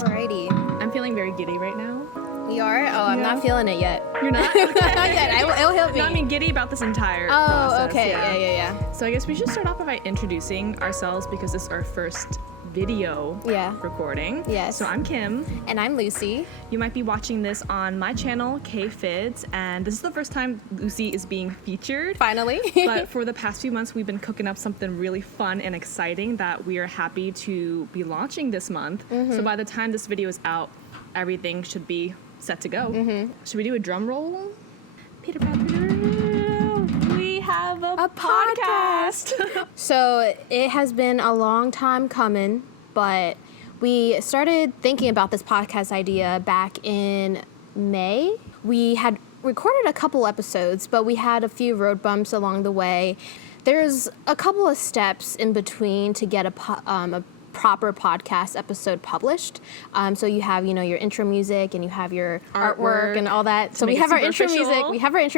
Alrighty. I'm feeling very giddy right now. You are? Oh, I'm not feeling it yet. You're not? Okay. Not yet. It'll help me. No, I mean giddy about this entire process. Oh, okay. Yeah. So I guess we should start off by introducing ourselves because this is our first video recording. Yes. So I'm Kim. And I'm Lucy. You might be watching this on my channel, KFids, and this is the first time Lucy is being featured. Finally. But for the past few months, we've been cooking up something really fun and exciting that we are happy to be launching this month. Mm-hmm. So by the time this video is out, everything should be set to go. Mm-hmm. Should we do a drum roll? Peter Pan. We have a podcast. So it has been a long time coming, but we started thinking about this podcast idea back in May. We had recorded a couple episodes, but we had a few road bumps along the way. There's a couple of steps in between to get a proper podcast episode published. So you have, your intro music and you have your artwork and all that. So we have our intro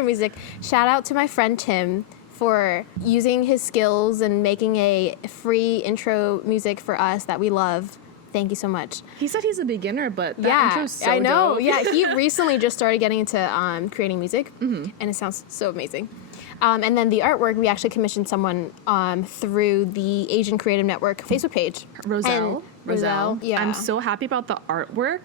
music. Shout out to my friend Tim for using his skills and making a free intro music for us that we love. Thank you so much. He said he's a beginner, but that intro's so I know. dope. Yeah, he recently just started getting into creating music, and it sounds so amazing. And then the artwork, we actually commissioned someone through the Asian Creative Network Facebook page. Roselle. Yeah. I'm so happy about the artwork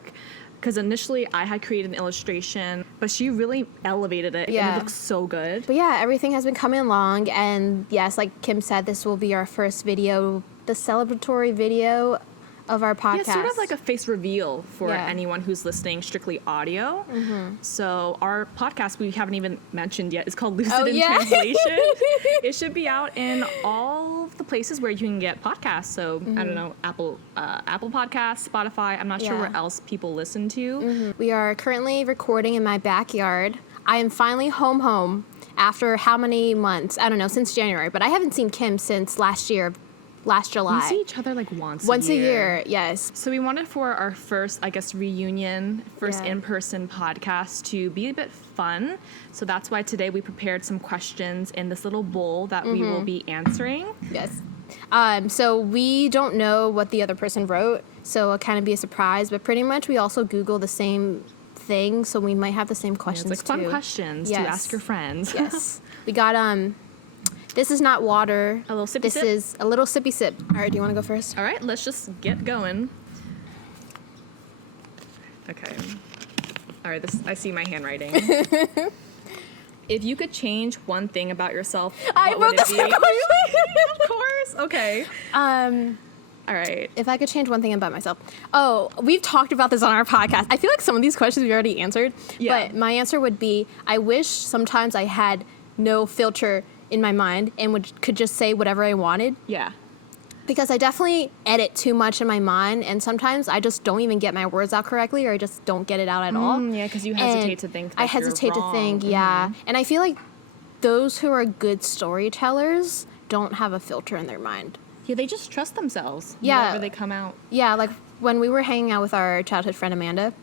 because initially I had created an illustration, but she really elevated it and it looks so good. But yeah, everything has been coming along, and yes, like Kim said, this will be our first video, the celebratory video of our podcast. Yeah, sort of like a face reveal for anyone who's listening strictly audio. Mm-hmm. So our podcast, we haven't even mentioned yet, is called Lucid in Translation. It should be out in all of the places where you can get podcasts. So I don't know, Apple Podcasts, Spotify. I'm not sure where else people listen to. Mm-hmm. We are currently recording in my backyard. I am finally home after how many months? I don't know, since January. But I haven't seen Kim since last July. We see each other like once a year, yes. So we wanted for our first, reunion, in-person podcast to be a bit fun. So that's why today we prepared some questions in this little bowl that we will be answering. Yes. So we don't know what the other person wrote, so it'll kind of be a surprise. But pretty much we also Google the same thing, so we might have the same questions it's fun questions to ask your friends. Yes. We got this is not water. A little sippy this sip. This is a little sippy sip. All right, do you want to go first? All right, let's just get going. Okay. All right, I see my handwriting. If you could change one thing about yourself, what would it be? Of course. Okay. All right. If I could change one thing about myself. Oh, we've talked about this on our podcast. I feel like some of these questions we already answered. Yeah. But my answer would be, I wish sometimes I had no filter in my mind and could just say whatever I wanted. Yeah. Because I definitely edit too much in my mind, and sometimes I just don't even get my words out correctly, or I just don't get it out at all. Yeah, because you hesitate to think that I hesitate you're wrong. to think, yeah. And I feel like those who are good storytellers don't have a filter in their mind. Yeah, they just trust themselves. Yeah. Whenever they come out. Yeah, like when we were hanging out with our childhood friend Amanda,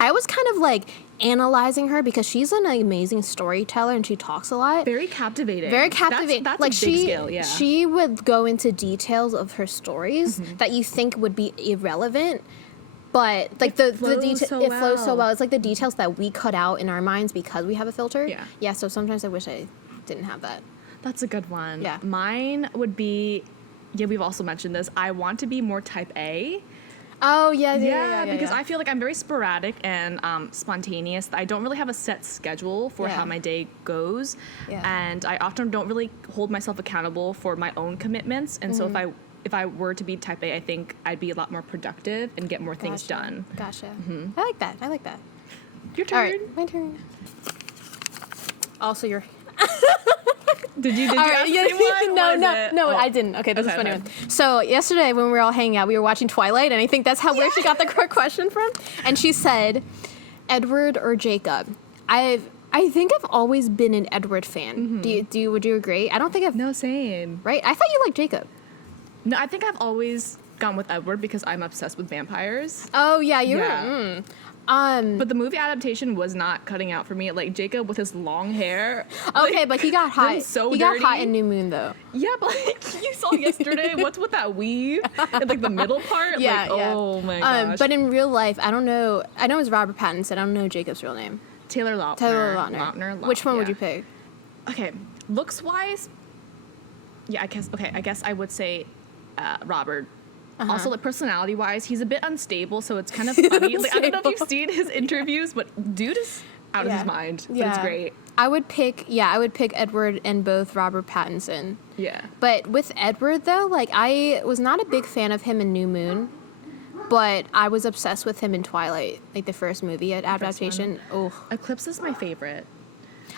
I was kind of analyzing her because she's an amazing storyteller and she talks a lot. Very captivating. That's like a big skill, yeah. She would go into details of her stories that you think would be irrelevant, but it flows so well. It's like the details that we cut out in our minds because we have a filter. Yeah. Yeah, so sometimes I wish I didn't have that. That's a good one. Yeah. Mine would be, we've also mentioned this, I want to be more type A. Oh, yeah. Because I feel like I'm very sporadic and spontaneous. I don't really have a set schedule for how my day goes. Yeah. And I often don't really hold myself accountable for my own commitments. And so if I were to be type A, I think I'd be a lot more productive and get more things done. Gotcha. Mm-hmm. I like that. Your turn. All right, my turn. Also, your... Did you ask the same one? No, I didn't. Okay, this is a funny one. So yesterday when we were all hanging out, we were watching Twilight, and I think that's where she got the question from. And she said, Edward or Jacob? I think I've always been an Edward fan. Would you agree? I don't think I've... No, same. Right? I thought you liked Jacob. No, I think I've always gone with Edward because I'm obsessed with vampires. Oh yeah, you Yeah. were. But the movie adaptation was not cutting out for me. Like Jacob with his long hair. Okay, but he got hot. so he dirty. got hot in New Moon though. Yeah, but like you saw yesterday, what's with that weave and like the middle part? Yeah, like, yeah. Oh my gosh. But in real life, I don't know. I know it's Robert Pattinson. I don't know Jacob's real name. Taylor Lautner. Taylor Lautner. Which one would you pick? Okay, looks wise, yeah, I guess I would say Robert. Also, like personality wise, he's a bit unstable, so it's kind of funny. Like, I don't know if you've seen his interviews, but dude is out of his mind. But it's great. I would pick Edward and both Robert Pattinson. Yeah. But with Edward though, like I was not a big fan of him in New Moon, but I was obsessed with him in Twilight, like the first movie adaptation. Oh, Eclipse is my favorite.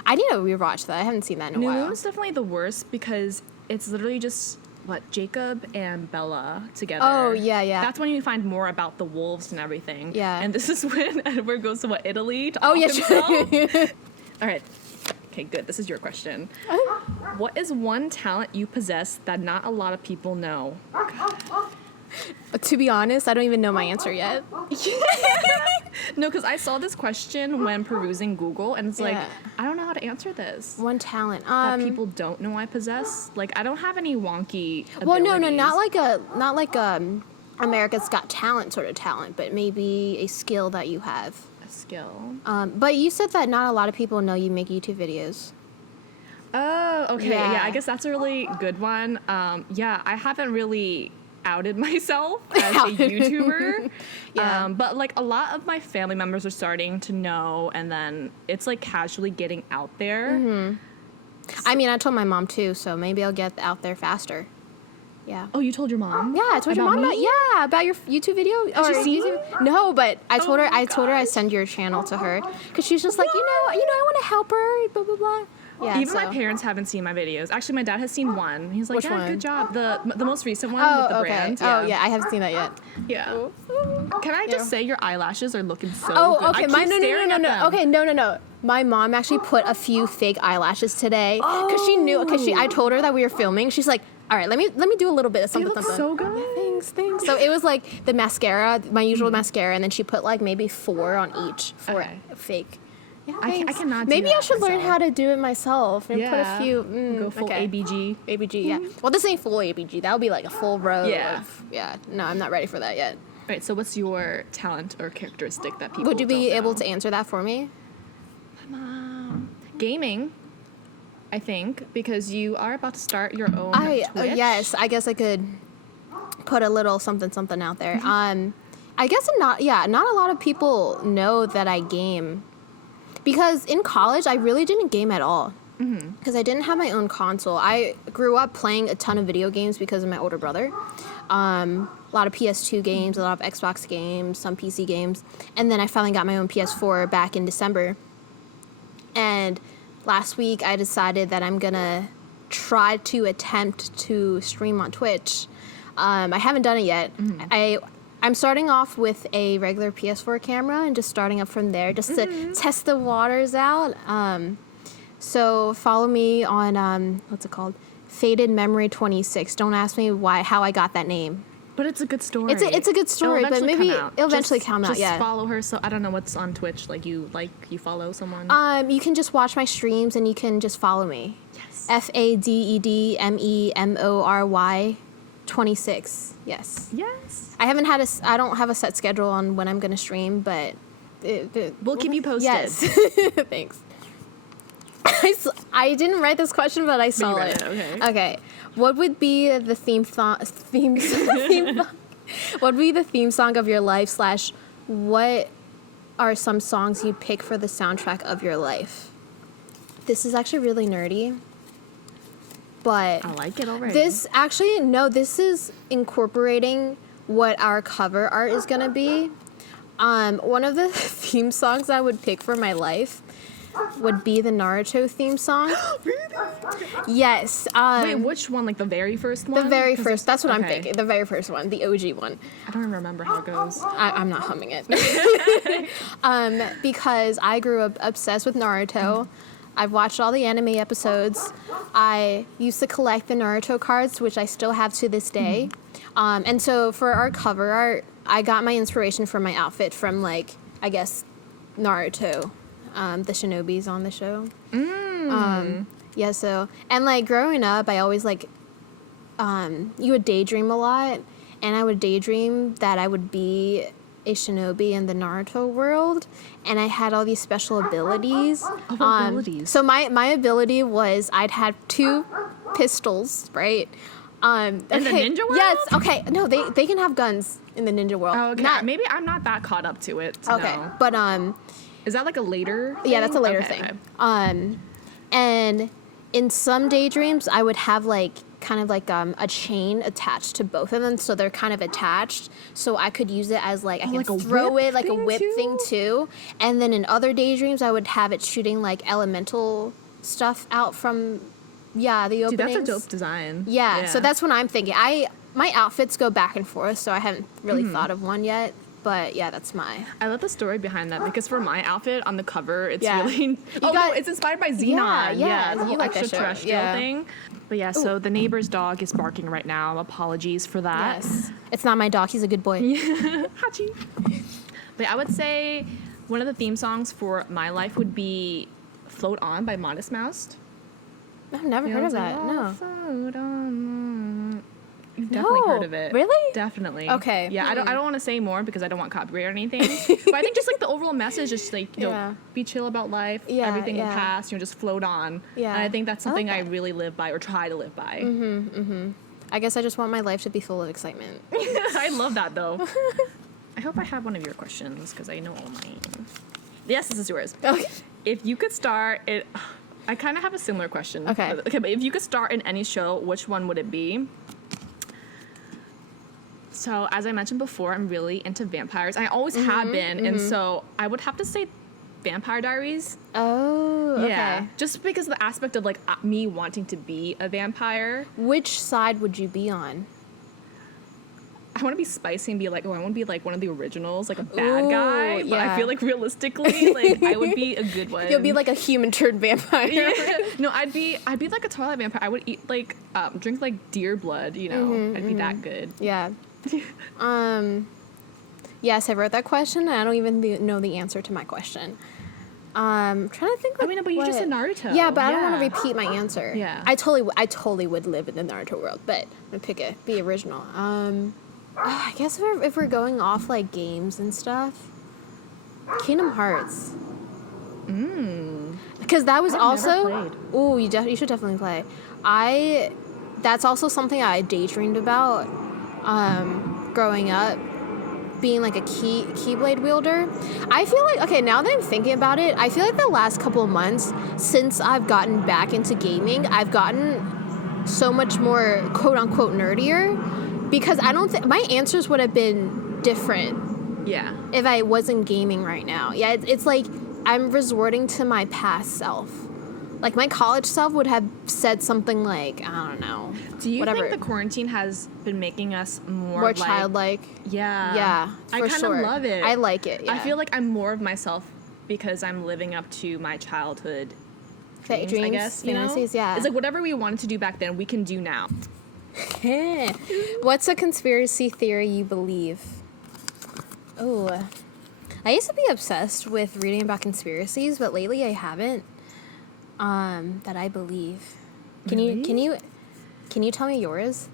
I need to rewatch that. I haven't seen that in a while. New Moon's definitely the worst because it's literally just Jacob and Bella together. Oh, yeah, yeah. That's when you find more about the wolves and everything. Yeah. And this is when Edward goes to Italy to Oh, off yeah, himself. All right. Okay, good. This is your question. What is one talent you possess that not a lot of people know? To be honest, I don't even know my answer yet. No, because I saw this question when perusing Google, and it's like, Yeah. I don't know how to answer this. One talent. That people don't know I possess. Like, I don't have any wonky Well, no, abilities. not like America's Got Talent sort of talent, but maybe a skill that you have. A skill. But you said that not a lot of people know you make YouTube videos. Oh, okay. Yeah. Yeah, I guess that's a really good one. Yeah, I haven't really outed myself as a YouTuber. Yeah. But like a lot of my family members are starting to know, and then it's like casually getting out there. Mm-hmm. I mean, I told my mom too, so maybe I'll get out there faster. Yeah. Oh, you told your mom? Yeah, I told your About mom me? about your YouTube video. Has she seen YouTube? it? No, but I told her. my I told her I send your channel to her because she's just like, I want to help her. Blah blah blah. Yeah. Even my parents haven't seen my videos. Actually, my dad has seen one. He's like, Which yeah, one? good job. The most recent one with the okay. brand. Oh yeah, I haven't seen that yet. Yeah. Can I just say your eyelashes are looking so good? Oh, okay. I keep staring at them. Okay, no. My mom actually put a few fake eyelashes today because she knew. I told her that we were filming. She's like, all right, let me do a little bit of They something. look something. so good. Yeah, thanks. So it was like the mascara, my usual mascara, and then she put like maybe 4 on each for Okay. fake. Yeah, I thanks. cannot do Maybe I that should learn myself. how to do it myself and put a few. Go full okay. ABG. ABG, yeah. Well, this ain't full ABG. That would be like a full row. Yeah. No, I'm not ready for that yet. All right, so what's your talent or characteristic that people Would you be don't able know? to answer that for me? Gaming, I think, because you are about to start your own Twitch. Yes, I guess I could put a little something out there. I guess not a lot of people know that I game. Because in college, I really didn't game at all. Because I didn't have my own console. I grew up playing a ton of video games because of my older brother. A lot of PS2 games, a lot of Xbox games, some PC games. And then I finally got my own PS4 back in December. And last week, I decided that I'm going to try to attempt to stream on Twitch. I haven't done it yet. I'm starting off with a regular PS4 camera and just starting up from there just to test the waters out. So follow me on, what's it called? Faded Memory 26. Don't ask me how I got that name. But it's a good story. It's a good story, but maybe it'll eventually come out. Just Yeah. follow her. So I don't know what's on Twitch. Like you follow someone. You can just watch my streams and you can just follow me. Yes. FADEDMEMORY 26. Yes. Yes. I don't have a set schedule on when I'm gonna stream, but We'll keep you posted. Yes. Thanks. I didn't write this question, but I saw read it. it, Okay. What would be the what would be the theme song of your life / what are some songs you pick for the soundtrack of your life? This is actually really nerdy. But I like it already. this is incorporating what our cover art is going to be. One of the theme songs I would pick for my life would be the Naruto theme song. Really? Yes. Wait, which one? Like the very first one? The very 'Cause first. That's what I'm okay. thinking. The very first one. The OG one. I don't even remember how it goes. I'm not humming it. Because I grew up obsessed with Naruto. I've watched all the anime episodes. I used to collect the Naruto cards, which I still have to this day. And so for our cover art, I got my inspiration for my outfit from, like, I guess, Naruto, the shinobis on the show. Yeah, so, and, like, growing up, I always, like, you would daydream a lot, and I would daydream that I would be a shinobi in the Naruto world, and I had all these special abilities. Abilities? So my ability was I'd have 2 pistols, right? In the ninja world? Yes, okay. No, they can have guns in the ninja world. Oh, okay. Maybe I'm not that caught up to it to Okay, know. but Is that like a later thing? yeah, that's a later Okay, thing. okay. And in some daydreams, I would have like kind of like a chain attached to both of them, so they're kind of attached. So I could use it as like I can like a throw whip it like a thing whip too? thing too. And then in other daydreams, I would have it shooting like elemental stuff out from the openings. Dude, that's a dope design. Yeah, so that's what I'm thinking. My outfits go back and forth, so I haven't really thought of one yet. But yeah, that's my. I love the story behind that because for my outfit on the cover, it's Yeah. really. No, it's inspired by Xenon. Yeah, the you whole like that show. extraterrestrial Yeah. thing. But yeah, so the neighbor's dog is barking right now. Apologies for that. Yes, it's not my dog. He's a good boy. Hachi. But I would say one of the theme songs for my life would be "Float On" by Modest Mouse. I've never heard of that. No. Float on. You've definitely heard of it. Really? Definitely. Okay. Yeah, I don't want to say more because I don't want copyright or anything. But I think just like the overall message is just like, you know, Yeah. be chill about life. Yeah, Everything will yeah. pass, just float on. Yeah. And I think that's I like something I that. really live by or try to live by. I guess I just want my life to be full of excitement. I love that though. I hope I have one of your questions because I know all mine. Yes, this is yours. Okay. If you could star it, I kind of have a similar question. Okay. Okay, but if you could star in any show, which one would it be? So, as I mentioned before, I'm really into vampires. I always have been, and so I would have to say Vampire Diaries. Oh, okay. Yeah. Just because of the aspect of like me wanting to be a vampire. Which side would you be on? I want to be spicy and be like, oh, I want to be like one of the originals, like a bad Ooh, guy. But I yeah. feel like realistically, like I would be a good one. You'll be like a human turned vampire. Yeah. No, I'd be like a Twilight vampire. I would eat like drink like deer blood. You know, I'd be that good. Yeah. Yes, I wrote that question, and I don't even know the answer to my question. Trying to think. Like, I mean, but you just said Naruto. Yeah, but I don't want Yeah. to repeat my answer. Yeah. I totally would live in the Naruto world, but I'm gonna be original. I guess if we're going off like games and stuff, Kingdom Hearts. Because that was I've also. never played. Ooh, you should definitely play. That's also something I daydreamed about, growing up, being like a keyblade wielder. I feel like, okay, now that I'm thinking about it, I feel like the last couple of months since I've gotten back into gaming, I've gotten so much more quote unquote nerdier, because I don't think my answers would have been different Yeah. if I wasn't gaming right now. Yeah, it's like I'm resorting to my past self. Like my college self would have said something like, I don't know. Do you whatever. think the quarantine has been making us more More like, childlike? Yeah. Yeah, I for kind sure. of love it. I like it, yeah. I feel like I'm more of myself because I'm living up to my childhood dreams, I Dreams, guess. You know? fantasies, yeah. It's like whatever we wanted to do back then, we can do now. What's a conspiracy theory you believe? Oh, I used to be obsessed with reading about conspiracies, but lately I haven't. That I believe. Can you tell me yours?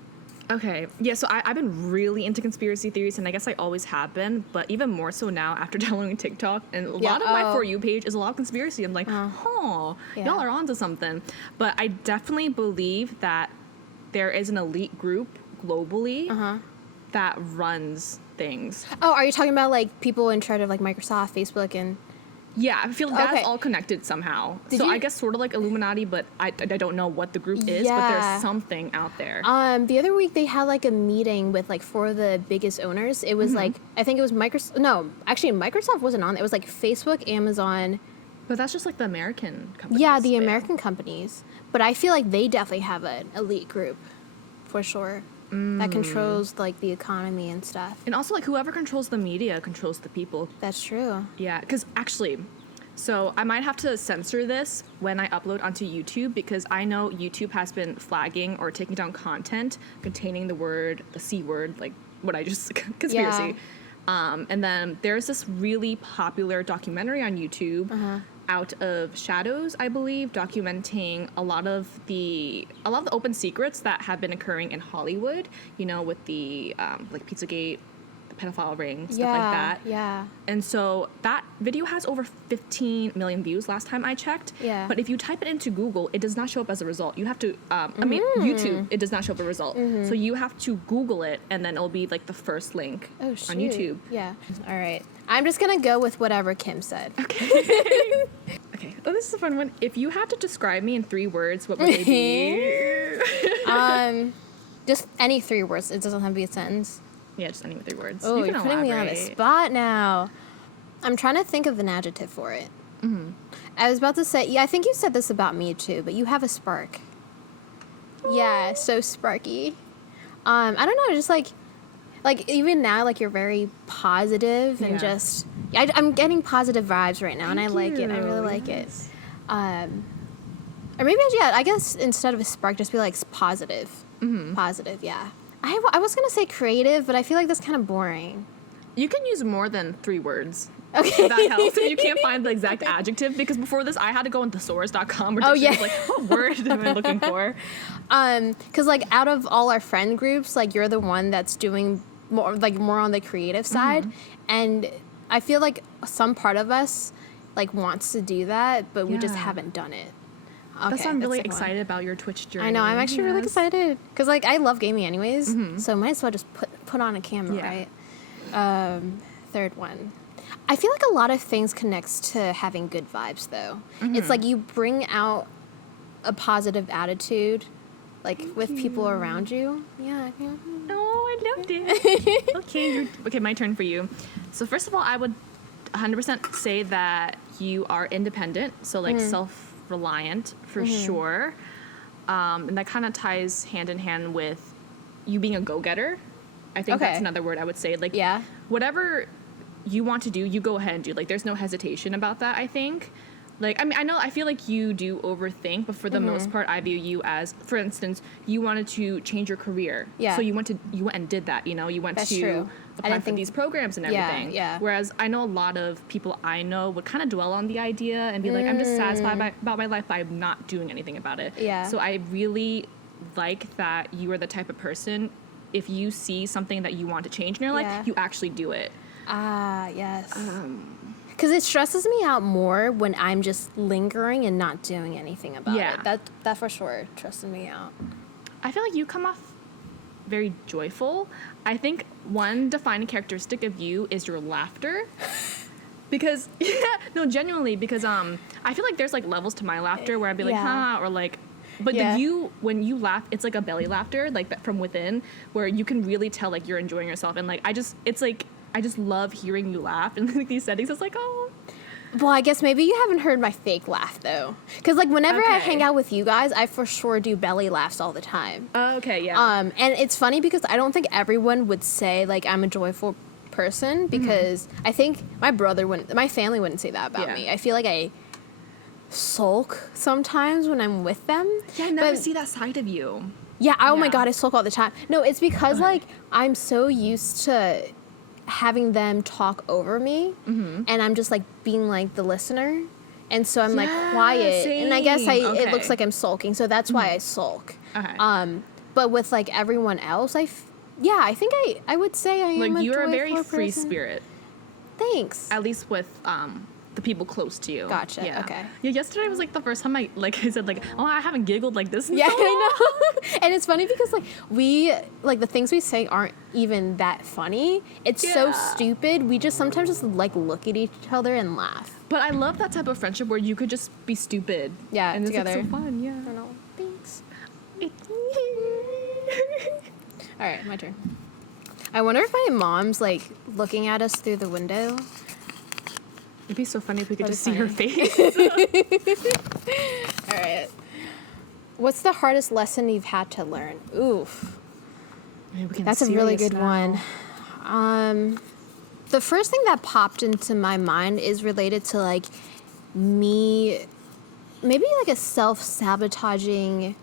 Okay. Yeah, so I've been really into conspiracy theories, and I guess I always have been, but even more so now after downloading TikTok. And a lot of my For You page is a lot of conspiracy. I'm like, Yeah. y'all are onto something. But I definitely believe that there is an elite group globally that runs things. Oh, are you talking about like people in charge of like Microsoft, Facebook, and Yeah, I feel like that's Okay. all connected somehow. Did So you- I guess sort of like Illuminati, but I don't know what the group is, but Yeah. there's something out there. The other week they had like a meeting with like 4 of the biggest owners. It was like, I think it was Microsoft. No, actually Microsoft wasn't on. It was like Facebook, Amazon. But that's just like the American companies. Yeah, the American companies. But I feel like they definitely have an elite group, for sure, that controls like the economy and stuff. And also, like, whoever controls the media controls the people. That's true. Yeah, because actually, So I might have to censor this when I upload onto YouTube because I know YouTube has been flagging or taking down content containing the C word, like what I just, conspiracy. Yeah. And then there's this really popular documentary on YouTube, Out of Shadows, I believe, documenting a lot of the open secrets that have been occurring in Hollywood, with the like Pizzagate, pedophile ring, stuff like that. Yeah. And so that video has over 15 million views last time I checked. Yeah. But if you type it into Google, it does not show up as a result. You have to, YouTube, it does not show up a result. So you have to Google it, and then it'll be like the first link on YouTube. Yeah. All right. I'm just going to go with whatever Kim said. Okay. Okay. Oh, this is a fun one. If you had to describe me in 3 words, what would they be? Just any 3 words. It doesn't have to be a sentence. Yeah, just ending with 3 words. Oh, you can you're putting me on the spot now. I'm trying to think of an adjective for it. I was about to say, yeah, I think you said this about me too, but you have a spark. Yeah, so sparky. I don't know, just like even now, like you're very positive and just, I'm getting positive vibes right now, and I like it. I really like it. Or maybe, I guess instead of a spark, just be like positive. Positive, yeah. I was going to say creative, but I feel like that's kind of boring. You can use more than 3 words. Okay. That helps if you can't find the exact adjective, because before this I had to go on thesaurus.com or like, what word am I looking for? Because like out of all our friend groups, like you're the one that's doing more on the creative side, and I feel like some part of us like wants to do that, but we just haven't done it. Okay, that's why I'm really excited about your Twitch journey. I know, I'm actually really excited because like I love gaming anyways, so might as well just put on a camera, right? 3rd one. I feel like a lot of things connects to having good vibes though. It's like you bring out a positive attitude, like with people around you. Yeah. Oh, I loved it. Okay, my turn for you. So first of all, I would 100% say that you are independent, so like self-reliant for sure, and that kind of ties hand in hand with you being a go-getter. I think that's another word I would say. Like, whatever you want to do, you go ahead and do. Like, there's no hesitation about that, I think. Like, I mean, I feel like you do overthink, but for the most part, I view you as, for instance, you wanted to change your career. Yeah. So you went and did that, You went to apply for these programs and everything. Yeah. Whereas I know a lot of people I know would kind of dwell on the idea and be like, I'm just satisfied about my life, but I'm not doing anything about it. Yeah. So I really like that you are the type of person, if you see something that you want to change in your life, you actually do it. Ah, yes. Because it stresses me out more when I'm just lingering and not doing anything about it. That for sure stresses me out. I feel like you come off very joyful. I think one defining characteristic of you is your laughter. Because, genuinely, because I feel like there's like levels to my laughter where I'd be like, ha, or like, but when you laugh, it's like a belly laughter, like from within, where you can really tell like you're enjoying yourself. And like, I just love hearing you laugh in like these settings. It's like, oh. Well, I guess maybe you haven't heard my fake laugh though, because like whenever I hang out with you guys, I for sure do belly laughs all the time. Okay, yeah. And it's funny because I don't think everyone would say like I'm a joyful person, because I think my family wouldn't say that about me. I feel like I sulk sometimes when I'm with them. Yeah, I never see that side of you. Yeah, oh my God, I sulk all the time. No, it's because like I'm so used to having them talk over me, and I'm just like being like the listener, and so I'm like quiet, same. And I guess it looks like I'm sulking, so that's why I sulk. But with like everyone else, I think I would say I am like you're a very person. free spirit. Thanks. At least with the people close to you. Gotcha. Yeah. Okay. Yeah. Yesterday was like the first time I said like, oh, I haven't giggled like this. Yeah, I know. And it's funny because like the things we say aren't even that funny. It's so stupid. We just sometimes like look at each other and laugh. But I love that type of friendship where you could just be stupid. Yeah, and together. It's like so fun. Yeah. I don't know. Thanks. All right, my turn. I wonder if my mom's like looking at us through the window. It'd be so funny if we could just see her face. All right. What's the hardest lesson you've had to learn? Oof. That's a really good one. The first thing that popped into my mind is related to like me, maybe like a self-sabotaging,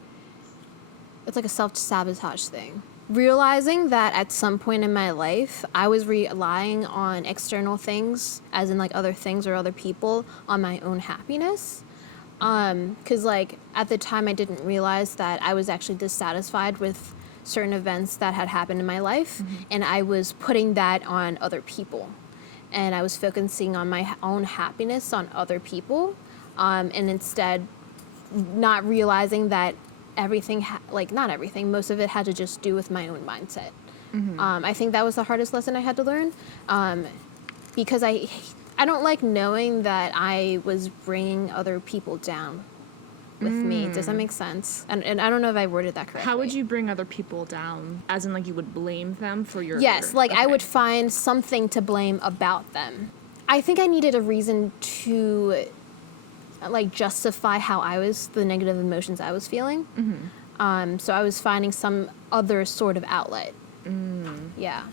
it's like a self-sabotage thing. Realizing that at some point in my life, I was relying on external things, as in like other things or other people, on my own happiness. Because like at the time I didn't realize that I was actually dissatisfied with certain events that had happened in my life, and I was putting that on other people. And I was focusing on my own happiness on other people, and instead not realizing that everything, not everything, most of it had to just do with my own mindset. I think that was the hardest lesson I had to learn, because I don't like knowing that I was bringing other people down with me. Does that make sense? And I don't know if I worded that correctly. How would you bring other people down? As in, like, you would blame them for your... Yes, like, I would find something to blame about them. I think I needed a reason to, like, justify the negative emotions I was feeling. So I was finding some other sort of outlet. Yeah.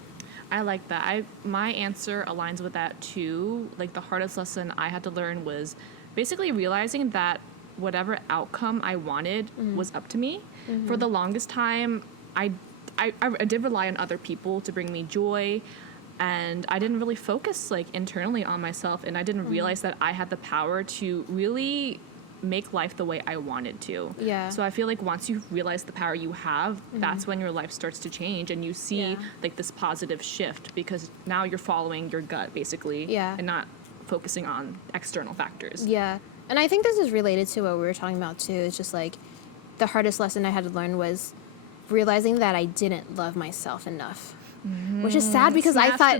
I like that. My answer aligns with that, too. Like, the hardest lesson I had to learn was basically realizing that whatever outcome I wanted was up to me. For the longest time, I did rely on other people to bring me joy, and I didn't really focus like internally on myself, and I didn't realize that I had the power to really make life the way I wanted to. Yeah. So I feel like once you realize the power you have, that's when your life starts to change, and you see like this positive shift, because now you're following your gut basically, and not focusing on external factors. Yeah. And I think this is related to what we were talking about too. It's just like the hardest lesson I had to learn was realizing that I didn't love myself enough. Which is sad, because I thought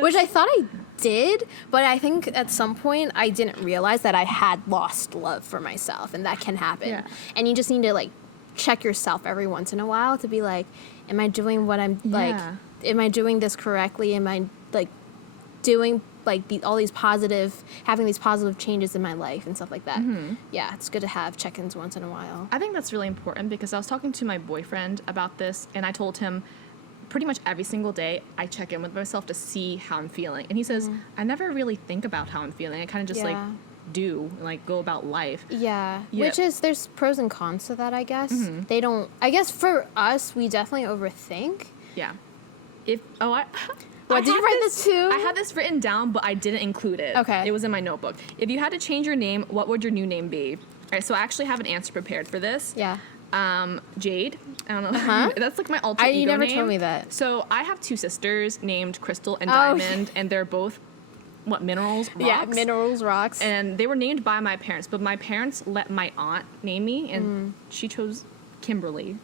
which I thought I did, but I think at some point I didn't realize that I had lost love for myself, and that can happen. Yeah. And you just need to like check yourself every once in a while to be like, am I doing what I'm like, am I doing this correctly? Am I like doing like having these positive changes in my life and stuff like that. Yeah, it's good to have check-ins once in a while. I think that's really important, because I was talking to my boyfriend about this, and I told him pretty much every single day I check in with myself to see how I'm feeling. And he says, I never really think about how I'm feeling. I kind of just like do, like go about life. Yeah. Which is, there's pros and cons to that, I guess. They don't, I guess for us, we definitely overthink. Yeah. What, did you write this too? I had this written down, but I didn't include it. Okay. It was in my notebook. If you had to change your name, what would your new name be? All right, so I actually have an answer prepared for this. Yeah. Jade. I don't know. That's like my alter ego name. You never told me that. So I have two sisters named Crystal and Diamond, and they're both, minerals, rocks? Yeah, minerals, rocks. And they were named by my parents, but my parents let my aunt name me, and she chose Kimberly.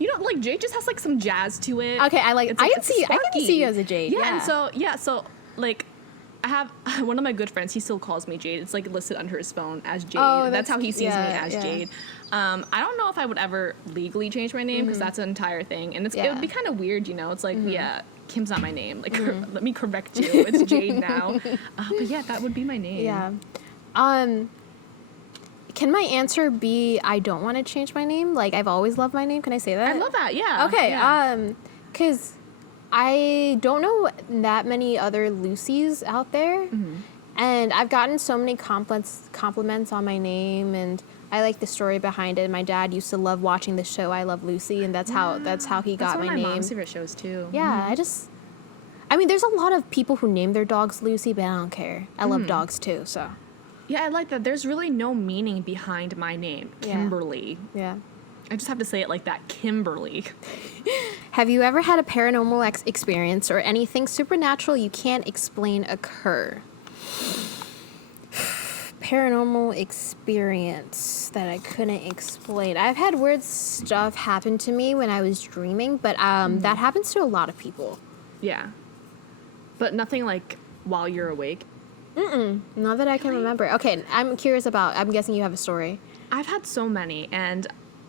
You know, like, Jade just has like some jazz to it. Okay, I can see you as a Jade. Yeah, and so like, I have one of my good friends, he still calls me Jade. It's like listed under his phone as Jade. Oh, that's how he sees me, as Jade. I don't know if I would ever legally change my name, because that's an entire thing, and it would be kind of weird, you know. It's like, Kim's not my name. Like, let me correct you. It's Jade now. But yeah, that would be my name. Yeah. Can my answer be I don't want to change my name? Like, I've always loved my name. Can I say that? I love that. Yeah. Okay. Yeah. Because I don't know that many other Lucys out there, and I've gotten so many compliments on my name, and I like the story behind it. My dad used to love watching the show I Love Lucy, and that's how he got my name. That's one of my mom's favorite shows too. Yeah, I mean, there's a lot of people who name their dogs Lucy, but I don't care. I love dogs too, so. Yeah, I like that. There's really no meaning behind my name, Kimberly. Yeah. I just have to say it like that, Kimberly. Have you ever had a paranormal experience or anything supernatural you can't explain occur? Paranormal experience that I couldn't explain. I've had weird stuff happen to me when I was dreaming, but that happens to a lot of people. Yeah. But nothing like while you're awake? Not that I can remember. Okay, I'm guessing you have a story. I've had so many, and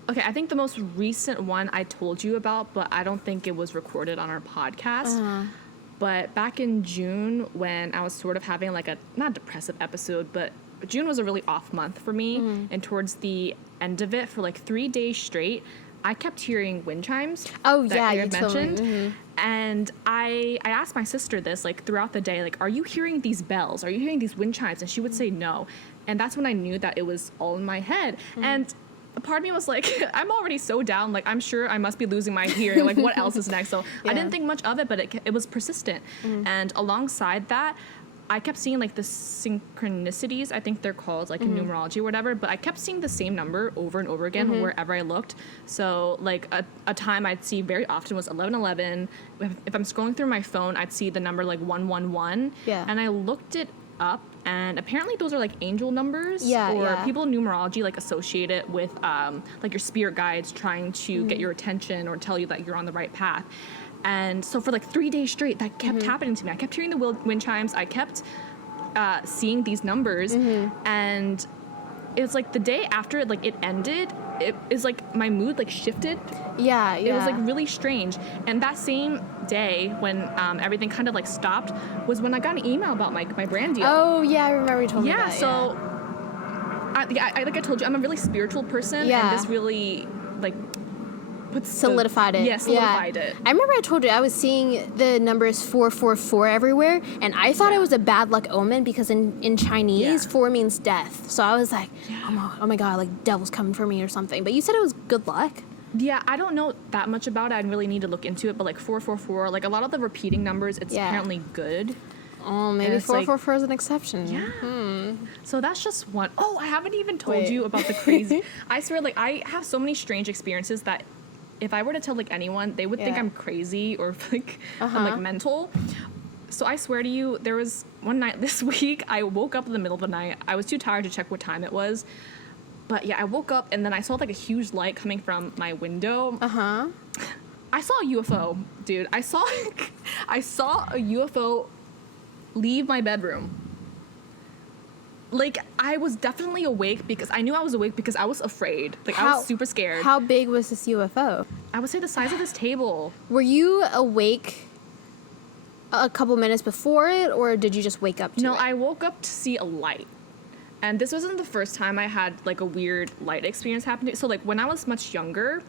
okay, I think the most recent one I told you about, but I don't think it was recorded on our podcast. But back in June, when I was sort of having like not depressive episode, but June was a really off month for me, and towards the end of it, for like 3 days straight, I kept hearing wind chimes. Oh, that yeah, you you had told me. mentioned. Mm-hmm. And I asked my sister this, like, throughout the day, like, are you hearing these bells? Are you hearing these wind chimes? And she would say no. And that's when I knew that it was all in my head. And a part of me was like, I'm already so down. Like, I'm sure I must be losing my hearing. Like, what else is next? So I didn't think much of it, but it was persistent. And alongside that, I kept seeing, like, the synchronicities, I think they're called, like, in numerology or whatever, but I kept seeing the same number over and over again wherever I looked. So, like, a time I'd see very often was 1111. If I'm scrolling through my phone, I'd see the number, like, 111. Yeah. And I looked it up, and apparently those are, like, angel numbers. Yeah, or yeah. people in numerology, like, associate it with, like, your spirit guides trying to get your attention or tell you that you're on the right path. And so for like 3 days straight, that kept happening to me. I kept hearing the wind chimes. I kept seeing these numbers. And it was like the day after like it ended, it is like my mood like shifted. Yeah, yeah. It was like really strange. And that same day when everything kind of like stopped was when I got an email about my brand deal. Oh, yeah, I remember you told me that. Yeah, so I like I told you, I'm a really spiritual person. Yeah. And this really like solidified it. Yeah, solidified it. I remember I told you I was seeing the numbers 444 everywhere, and I thought it was a bad luck omen because in Chinese, 4 means death. So I was like, oh my god, like devil's coming for me or something. But you said it was good luck. Yeah, I don't know that much about it. I really need to look into it. But like 444, like a lot of the repeating numbers, it's apparently good. Oh, maybe 444 is an exception. Yeah. So that's just one. Oh, I haven't even told you about the crazy. I swear, like I have so many strange experiences that if I were to tell like anyone, they would think I'm crazy or like I'm like mental. So I swear to you, there was one night this week, I woke up in the middle of the night. I was too tired to check what time it was. But yeah, I woke up and then I saw like a huge light coming from my window. I saw a UFO, dude. I saw a UFO leave my bedroom. Like, I was definitely awake because I knew I was awake because I was afraid. Like, I was super scared. How big was this UFO? I would say the size of this table. Were you awake a couple minutes before it, or did you just wake up to it? No, I woke up to see a light. And this wasn't the first time I had, like, a weird light experience happen to me. So, like, when I was much younger,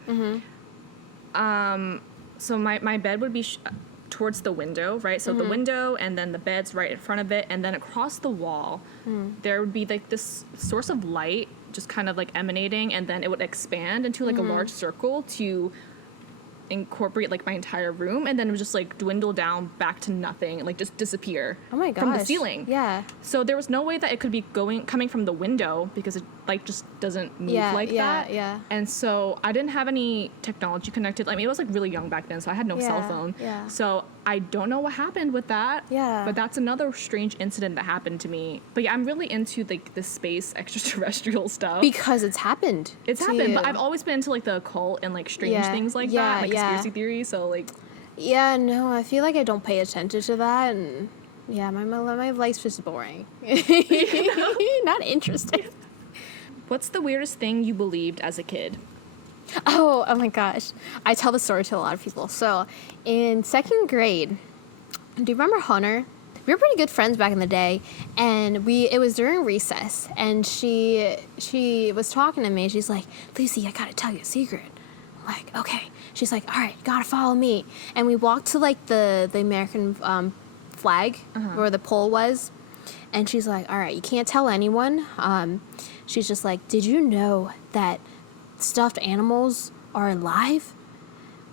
so my bed would be towards the window, right? So the window, and then the bed's right in front of it, and then across the wall, there would be like this source of light just kind of like emanating, and then it would expand into like a large circle to incorporate like my entire room, and then it would just like dwindle down back to nothing and like just disappear from the ceiling. Yeah. So there was no way that it could be coming from the window because it like just doesn't move like that. Yeah. And so I didn't have any technology connected. I mean, it was like really young back then, so I had no cell phone. Yeah. So I don't know what happened with that. Yeah. But that's another strange incident that happened to me. But yeah, I'm really into like the space extraterrestrial stuff. Because it's happened. It's happened, but I've always been into like the occult and like strange things like that, like conspiracy theories. So like. Yeah, no, I feel like I don't pay attention to that, and yeah, my life's just boring. Not interesting. What's the weirdest thing you believed as a kid? Oh my gosh. I tell the story to a lot of people. So, in 2nd grade, do you remember Hunter? We were pretty good friends back in the day, and it was during recess, and she was talking to me. She's like, "Lucy, I gotta tell you a secret." I'm like, "Okay." She's like, "All right, you gotta follow me." And we walked to like the American flag where the pole was, and she's like, "All right, you can't tell anyone." She's just like, "Did you know that stuffed animals are alive?"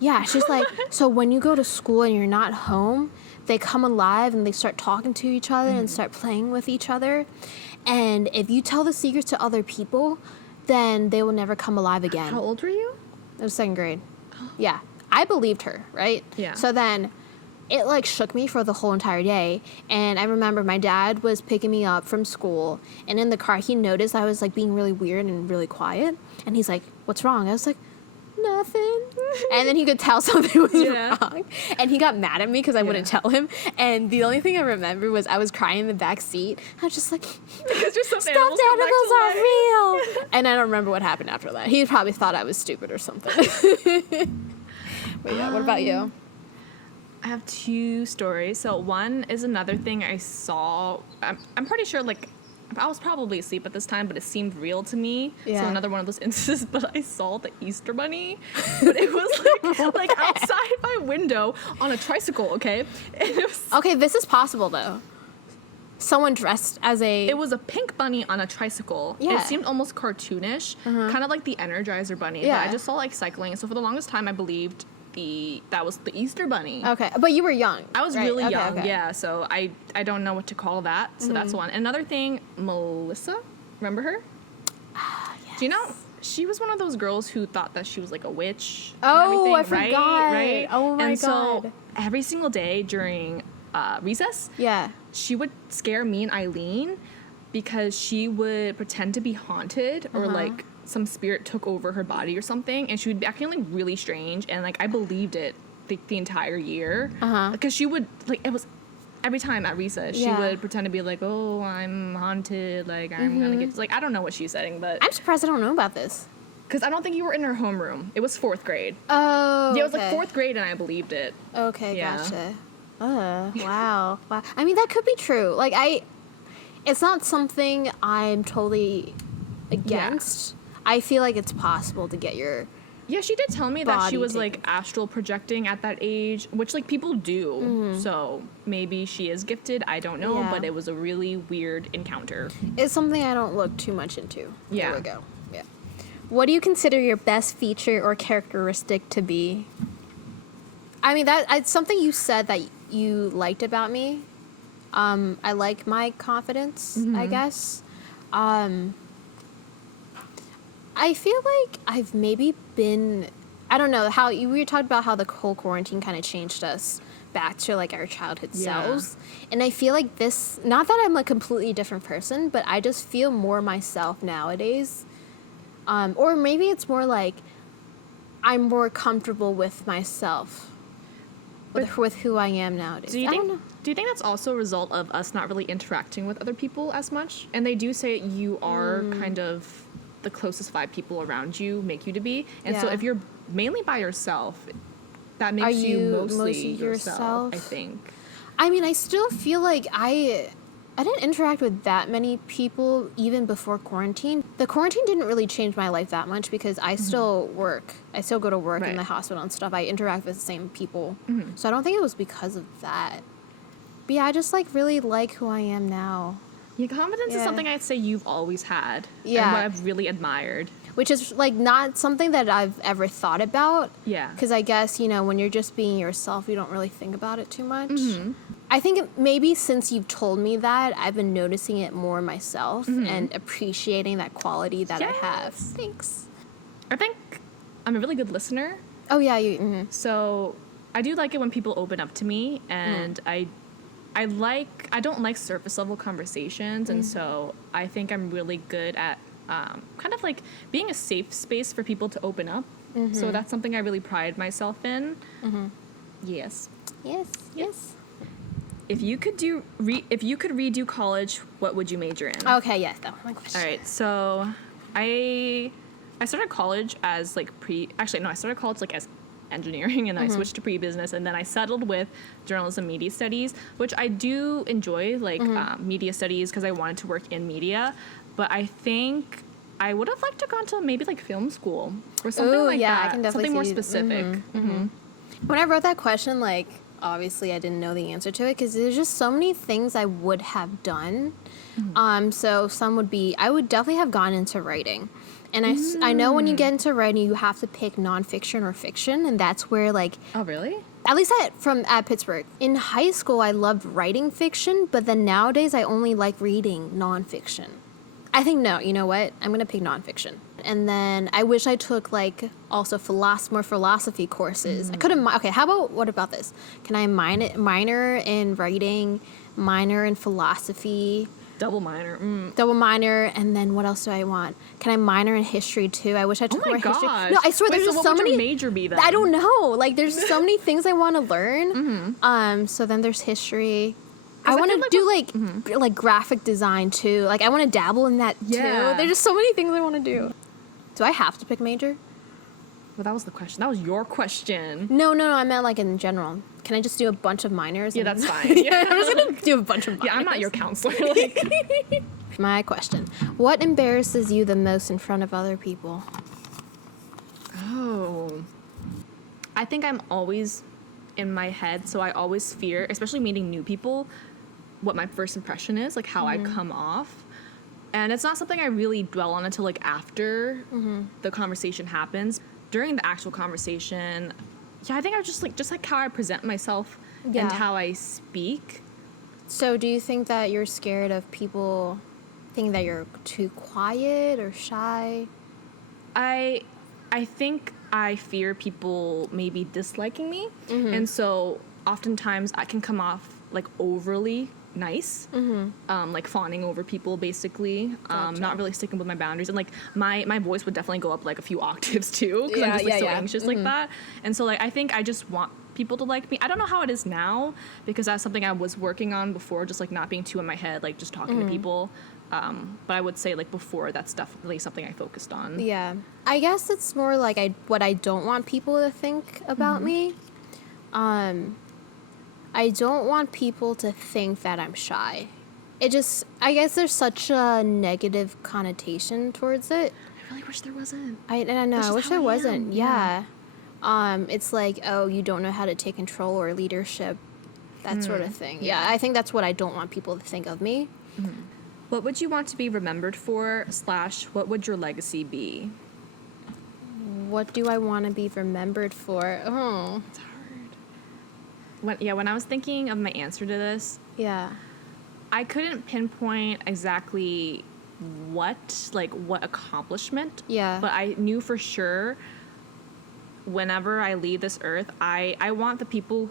Yeah, she's like, "So when you go to school and you're not home, they come alive and they start talking to each other and start playing with each other. And if you tell the secret to other people, then they will never come alive again." How old were you? It was 2nd grade. Yeah. I believed her, right? Yeah. So then it like shook me for the whole entire day. And I remember my dad was picking me up from school, and in the car he noticed I was like being really weird and really quiet. And he's like, "What's wrong?" I was like, "Nothing." And then he could tell something was wrong. And he got mad at me because I wouldn't tell him. And the only thing I remember was I was crying in the back seat. I was just like, because your stuffed animals are real. And I don't remember what happened after that. He probably thought I was stupid or something. But yeah, what about you? I have 2 stories. So one is another thing I saw. I'm pretty sure like I was probably asleep at this time, but it seemed real to me. Yeah. So another one of those instances, but I saw the Easter Bunny, but it was like outside my window on a tricycle, okay? And it was, Okay, this is possible though. Someone dressed as a... it was a pink bunny on a tricycle. Yeah. It seemed almost cartoonish, kind of like the Energizer Bunny. Yeah. But I just saw like cycling. So for the longest time, I believed that was the Easter Bunny. Okay, but you were young. I was right? really Okay, young, okay. yeah. So I don't know what to call that. So that's one. Another thing, Melissa, remember her? Yes. Do you know? She was one of those girls who thought that she was like a witch. Oh, and everything, I forgot. Right? Oh my and God. so every single day during recess, Yeah. she would scare me and Eileen because she would pretend to be haunted or like some spirit took over her body or something, and she would be acting like really strange, and like I believed it the entire year because she would like, it was every time at recess she would pretend to be like, oh, I'm haunted, like I'm gonna get, like, I don't know what she's saying, but I'm surprised I don't know about this. because I don't think you were in her homeroom. It was 4th grade. Oh, Yeah, it was okay. like 4th grade, and I believed it. Okay, Yeah. gotcha. Wow. Wow. I mean, that could be true. Like, it's not something I'm totally against. I feel like it's possible to get your... Yeah, she did tell me that she Body was taken. like astral projecting at that age, which like people do. So maybe she is gifted. I don't know, Yeah. but it was a really weird encounter. It's something I don't look too much into. Yeah. There we go. Yeah. What do you consider your best feature or characteristic to be? I mean, it's something you said that you liked about me. I like my confidence, I guess. I feel like I've maybe been, I don't know, we were talking about how the whole quarantine kind of changed us back to like our childhood Yeah. selves. And I feel like this, not that I'm a completely different person, but I just feel more myself nowadays. Or maybe it's more like I'm more comfortable with myself, with who I am nowadays. Do you I don't know. think? Do you think that's also a result of us not really interacting with other people as much? And they do say you are kind of the closest 5 people around you make you to be. And so Yeah. if you're mainly by yourself, that makes Are you you mostly mostly yourself, yourself? I think. I mean, I still feel like I didn't interact with that many people even before quarantine. The quarantine didn't really change my life that much because I still work. I still go to work in Right. the hospital and stuff. I interact with the same people. So I don't think it was because of that. But yeah, I just like really like who I am now, Yeah, confidence is Yeah. something I'd say you've always had. Yeah. And what I've really admired. which is like not something that I've ever thought about. Yeah. Because I guess, when you're just being yourself, you don't really think about it too much. I think maybe since you've told me that, I've been noticing it more myself and appreciating that quality that I have. Yes. Thanks. I think I'm a really good listener. Oh, yeah. You. So I do like it when people open up to me, and I don't like surface level conversations, and so I think I'm really good at kind of like being a safe space for people to open up. So that's something I really pride myself in. Yes. Yes. Yes. If you could redo college, what would you major in? Okay. Yes. That was my question. All right. So I started college as like I started college like as engineering, and then I switched to pre-business, and then I settled with journalism media studies, which I do enjoy, like media studies, because I wanted to work in media, but I think I would have liked to gone to maybe like film school or something Ooh, like yeah, I that. can definitely something more see- specific. When I wrote that question, like, obviously I didn't know the answer to it because there's just so many things I would have done. So some would be, I would definitely have gone into writing. And I know when you get into writing, you have to pick nonfiction or fiction, and that's where, like, Oh, really? at least at Pittsburgh. In high school, I loved writing fiction, but then nowadays I only like reading nonfiction. I think, no, you know what? I'm going to pick nonfiction. And then I wish I took, like, also more philosophy courses. I could have, okay, what about this? Can I minor in writing, minor in philosophy, Double minor. double minor, and then what else do I want? Can I minor in history too? I wish I took Oh my more history. gosh. No, I swear Wait, there's so just what so would many. your major be then? I don't know. Like there's so many things I want to learn. So then there's history. I 'Cause I want feel to like do like graphic design too. Like I want to dabble in that Yeah. too. There's just so many things I want to do. Do I have to pick major? Well, that was the question. That was your question. No. I meant like in general. Can I just do a bunch of minors? Yeah, and- that's fine. Yeah. I'm just gonna do a bunch of minors. Yeah, I'm not your counselor. Like, My question. What embarrasses you the most in front of other people? Oh. I think I'm always in my head, so I always fear, especially meeting new people, what my first impression is, like how I come off. And it's not something I really dwell on until like after the conversation happens. During the actual conversation, yeah, I think I just like how I present myself and how I speak. So do you think that you're scared of people thinking that you're too quiet or shy? I think I fear people maybe disliking me, and so oftentimes I can come off like overly nice, like fawning over people basically, not really sticking with my boundaries, and like my voice would definitely go up like a few octaves too, because I'm just like so anxious like that, and so like I think I just want people to like me. I don't know how it is now, because that's something I was working on before, just like not being too in my head, like just talking to people. But I would say like before, that's definitely something I focused on. Yeah. I guess it's more like what I don't want people to think about me. I don't want people to think that I'm shy. I guess there's such a negative connotation towards it. I really wish there wasn't. I know. I wish there wasn't. Yeah. It's like, oh, you don't know how to take control or leadership, that sort of thing. Yeah, I think that's what I don't want people to think of me. What would you want to be remembered for / what would your legacy be? What do I want to be remembered for? Oh. It's hard. When I was thinking of my answer to this, Yeah. I couldn't pinpoint exactly what accomplishment. Yeah. But I knew for sure whenever I leave this earth, I want the people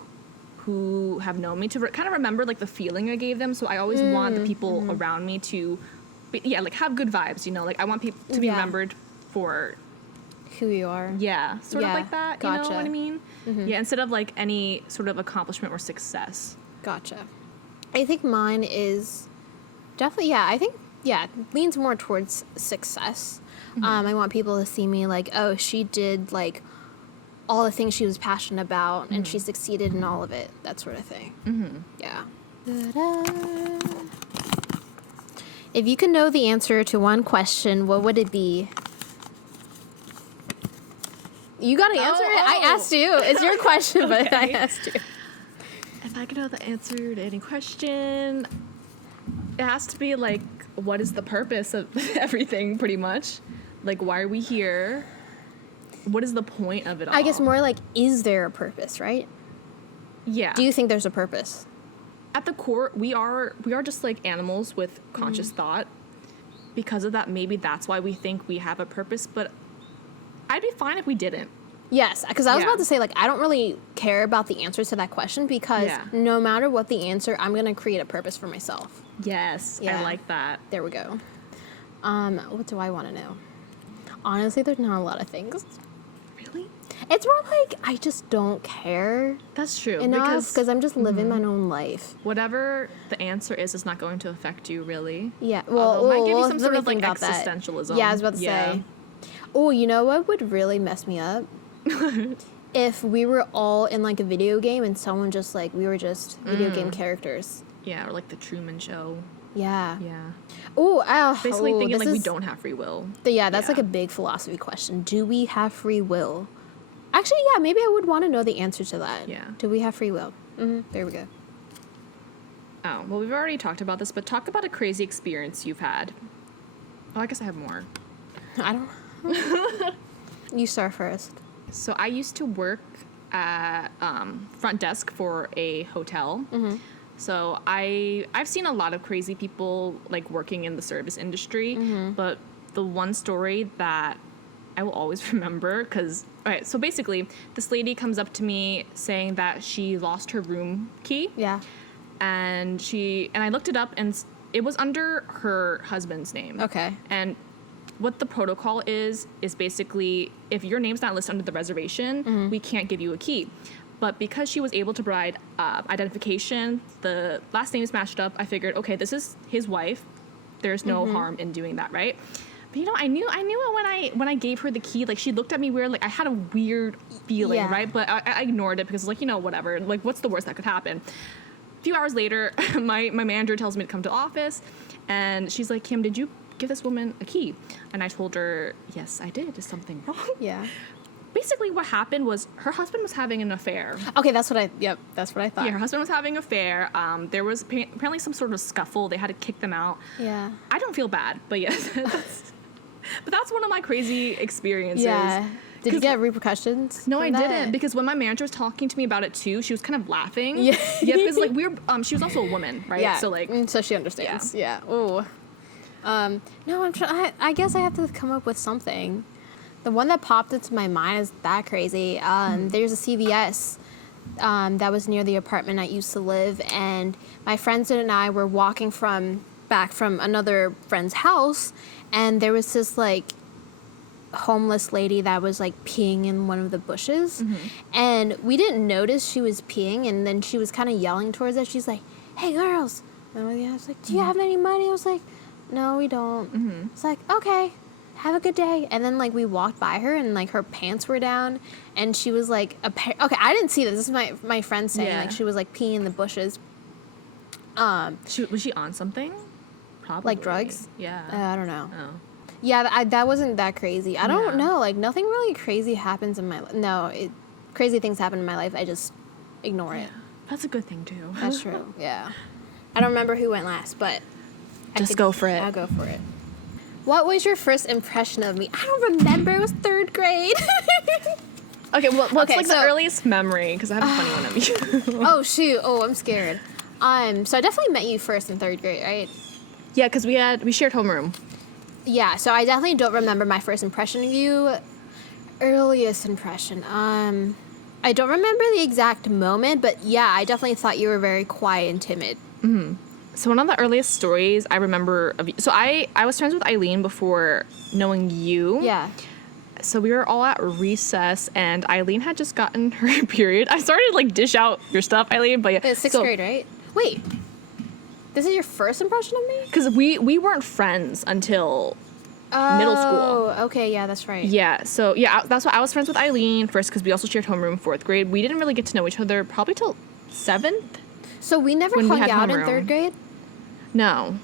who have known me to kind of remember like the feeling I gave them. So I always want the people around me to like have good vibes, you know, like I want people to be remembered for who you are. Yeah, sort of like that. Gotcha. You know what I mean? Yeah, instead of like any sort of accomplishment or success. Gotcha. I think mine is definitely, leans more towards success. I want people to see me like, oh, she did like all the things she was passionate about and she succeeded in all of it, that sort of thing. Yeah. Ta-da. If you could know the answer to one question, what would it be? You got to answer it? I asked you. It's your question, but I asked you. If I could know the answer to any question, it has to be like, what is the purpose of everything, pretty much? Like, why are we here? What is the point of it all? I guess more like, is there a purpose, right? Yeah. Do you think there's a purpose? At the core, we are just like animals with conscious thought. Because of that, maybe that's why we think we have a purpose, but I'd be fine if we didn't. Yes, because I was about to say, like, I don't really care about the answers to that question because no matter what the answer, I'm going to create a purpose for myself. Yes, I like that. There we go. What do I want to know? Honestly, there's not a lot of things. Really? It's more like I just don't care. That's true. Enough because I'm just living my own life. Whatever the answer is not going to affect you, really. Yeah, well, it might give you some sort of like existentialism. Yeah, I was about to say. Oh, you know what would really mess me up? If we were all in like a video game and someone just like we were just video game characters. Yeah, or like the Truman Show. Yeah. Yeah. Basically thinking like we don't have free will. That's like a big philosophy question. Do we have free will? Actually, yeah, maybe I would want to know the answer to that. Yeah. Do we have free will? There we go. Oh, well, we've already talked about this, but talk about a crazy experience you've had. Oh, I guess I have more. I don't. You start first. So I used to work at front desk for a hotel. So I've seen a lot of crazy people like working in the service industry, but the one story that I will always remember so basically this lady comes up to me saying that she lost her room key. Yeah. And I looked it up and it was under her husband's name. Okay. And what the protocol is basically if your name's not listed under the reservation, we can't give you a key. But because she was able to provide identification, the last names matched up, I figured, okay, this is his wife. There's no harm in doing that, right? But you know, I knew it when I gave her the key. Like she looked at me weird. Like I had a weird feeling, right? But I ignored it because like, you know, whatever. Like what's the worst that could happen? few hours later, my manager tells me to come to the office, and she's like, Kim, did you give this woman a key? And I told her, yes, I did. Is something wrong? Yeah. Basically, what happened was her husband was having an affair. Okay, that's what I thought. Yeah, her husband was having an affair. There was apparently some sort of scuffle. They had to kick them out. Yeah. I don't feel bad, but yes. But that's one of my crazy experiences. Yeah. Did you get repercussions? No, I didn't, because when my manager was talking to me about it too, she was kind of laughing. Yeah. Yeah, because like she was also a woman, right? Yeah. So like, so she understands. Yeah. Oh. No, I guess I have to come up with something. The one that popped into my mind is that crazy. There's a CVS that was near the apartment I used to live, and my friends and I were walking back from another friend's house, and there was this like homeless lady that was like peeing in one of the bushes, and we didn't notice she was peeing, and then she was kind of yelling towards us. She's like, "Hey girls," and I was like, "Do you have any money?" I was like, "No, we don't." It's like, "Okay, have a good day." And then like we walked by her, and like her pants were down, and she was like okay, I didn't see this. This is my friend saying like she was like peeing in the bushes. was she on something? Probably. Like drugs? Yeah. I don't know. Oh. Yeah, that wasn't that crazy. I don't know. Like, nothing really crazy happens in my life. No, crazy things happen in my life. I just ignore it. That's a good thing, too. That's true. Yeah. I don't remember who went last, but Just go for it. I'll go for it. What was your first impression of me? I don't remember. It was 3rd grade. Okay, well, what's the earliest memory? Because I have a funny one of you. Oh, shoot. Oh, I'm scared. So I definitely met you first in 3rd grade, right? Yeah, because we shared homeroom. Yeah, so I definitely don't remember my first impression of you. Earliest impression. I don't remember the exact moment, but yeah, I definitely thought you were very quiet and timid. So one of the earliest stories I remember of you, so I was friends with Eileen before knowing you. Yeah. So we were all at recess, and Eileen had just gotten her period. I started to like dish out your stuff, Eileen, but yeah. It's 6th grade, right? Wait. This is your first impression of me? Because we weren't friends until middle school. Oh, okay, yeah, that's right. Yeah, so yeah, that's why I was friends with Eileen first, because we also shared homeroom 4th grade. We didn't really get to know each other probably till 7th. So we never hung out in 3rd grade? No.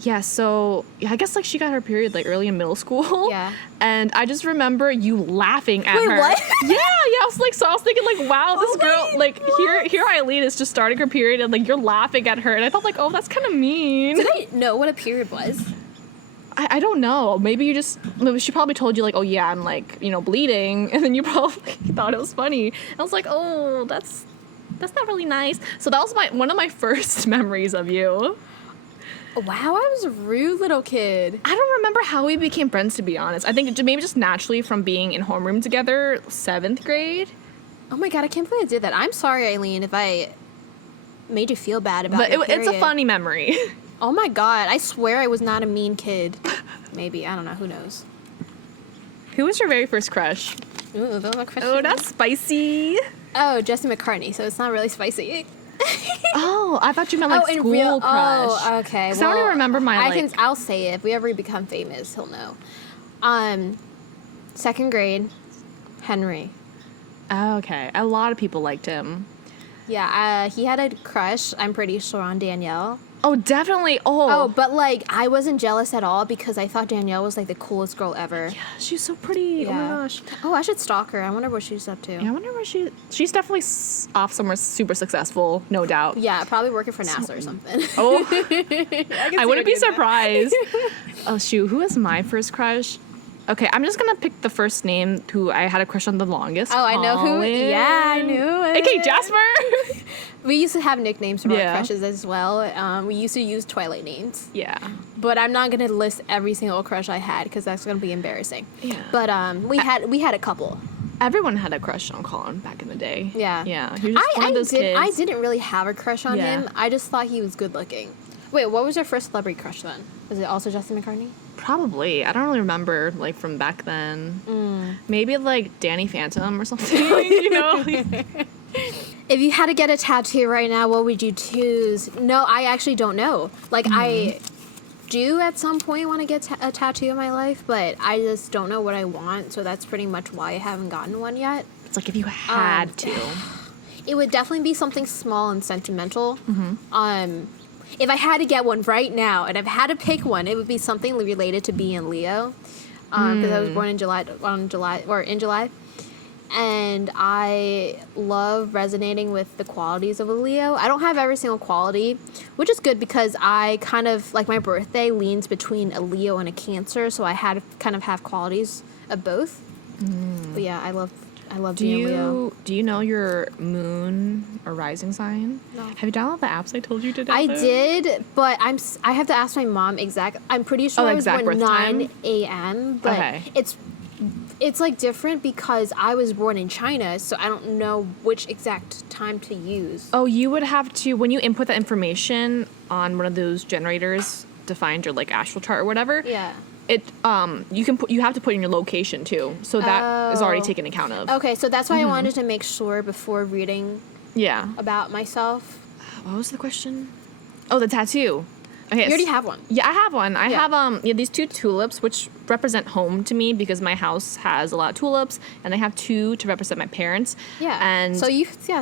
Yeah, so I guess like she got her period like early in middle school. Yeah. And I just remember you laughing at Wait, her. what? Yeah, I was thinking like, wow, this girl, like what? here Eileen is just starting her period, and like you're laughing at her, and I thought like, oh, that's kind of mean. Did I know what a period was? I don't know. Maybe she probably told you like, oh yeah, I'm like, bleeding, and then you probably thought it was funny. I was like, oh, that's not really nice. So that was one of my first memories of you. Wow, I was a rude little kid. I don't remember how we became friends, to be honest. I think maybe just naturally from being in homeroom together, 7th grade. Oh my god, I can't believe I did that. I'm sorry, Eileen, if I made you feel bad about it. But it's a funny memory. Oh my god, I swear I was not a mean kid. Maybe, I don't know, who knows. Who was your very first crush? Ooh, those are questions. Oh, that's spicy. Oh, Jesse McCartney, so it's not really spicy. Oh, I thought you meant like school crush. Oh, okay. Because I don't remember my I'll say it. If we ever become famous, he'll know. 2nd grade, Henry. Oh, okay. A lot of people liked him. Yeah, he had a crush, I'm pretty sure, on Danielle. Oh, definitely. Oh, but like, I wasn't jealous at all because I thought Danielle was like the coolest girl ever. Yeah, she's so pretty. Yeah. Oh my gosh. Oh, I should stalk her. I wonder what she's up to. Yeah, I wonder where she's definitely off somewhere super successful, no doubt. Yeah, probably working for NASA or something. Oh, I wouldn't be surprised. Oh shoot, who was my first crush? Okay, I'm just gonna pick the first name who I had a crush on the longest. Oh, I know who. Yeah, I knew it. Okay, Jasper. We used to have nicknames for our crushes as well. We used to use Twilight names. Yeah. But I'm not gonna list every single crush I had because that's gonna be embarrassing. Yeah. But we had a couple. Everyone had a crush on Colin back in the day. Yeah. Yeah. He was just one of those kids. I didn't really have a crush on him. I just thought he was good looking. Wait, what was your first celebrity crush then? Was it also Jesse McCartney? Probably. I don't really remember like from back then. Maybe like Danny Phantom or something. You know. If you had to get a tattoo right now, what would you choose? No, I actually don't know. Like I do at some point want to get a tattoo in my life, but I just don't know what I want. So that's pretty much why I haven't gotten one yet. It's like if you had to. it would definitely be something small and sentimental. If I had to get one right now, and I've had to pick one, it would be something related to being Leo, because I was born in July, in July, and I love resonating with the qualities of a Leo. I don't have every single quality, which is good because I kind of, like, my birthday leans between a Leo and a Cancer, so I had to kind of have qualities of both. But yeah, I love being Leo. Do you know your moon or rising sign? No. Have you downloaded the apps I told you to download? I did, but I have to ask my mom I'm pretty sure I was born 9 a.m., but okay. It's like different because I was born in China, so I don't know which exact time to use. Oh, you would have to, when you input that information on one of those generators to find your, like, astral chart or whatever. Yeah. You have to put in your location too, so that is already taken account of. Okay, so that's why I wanted to make sure before reading about myself. What was the question? Oh, the tattoo. Okay, You already have one. Yeah, I have one. I have these 2 tulips, which represent home to me because my house has a lot of tulips, and I have 2 to represent my parents. Yeah. And so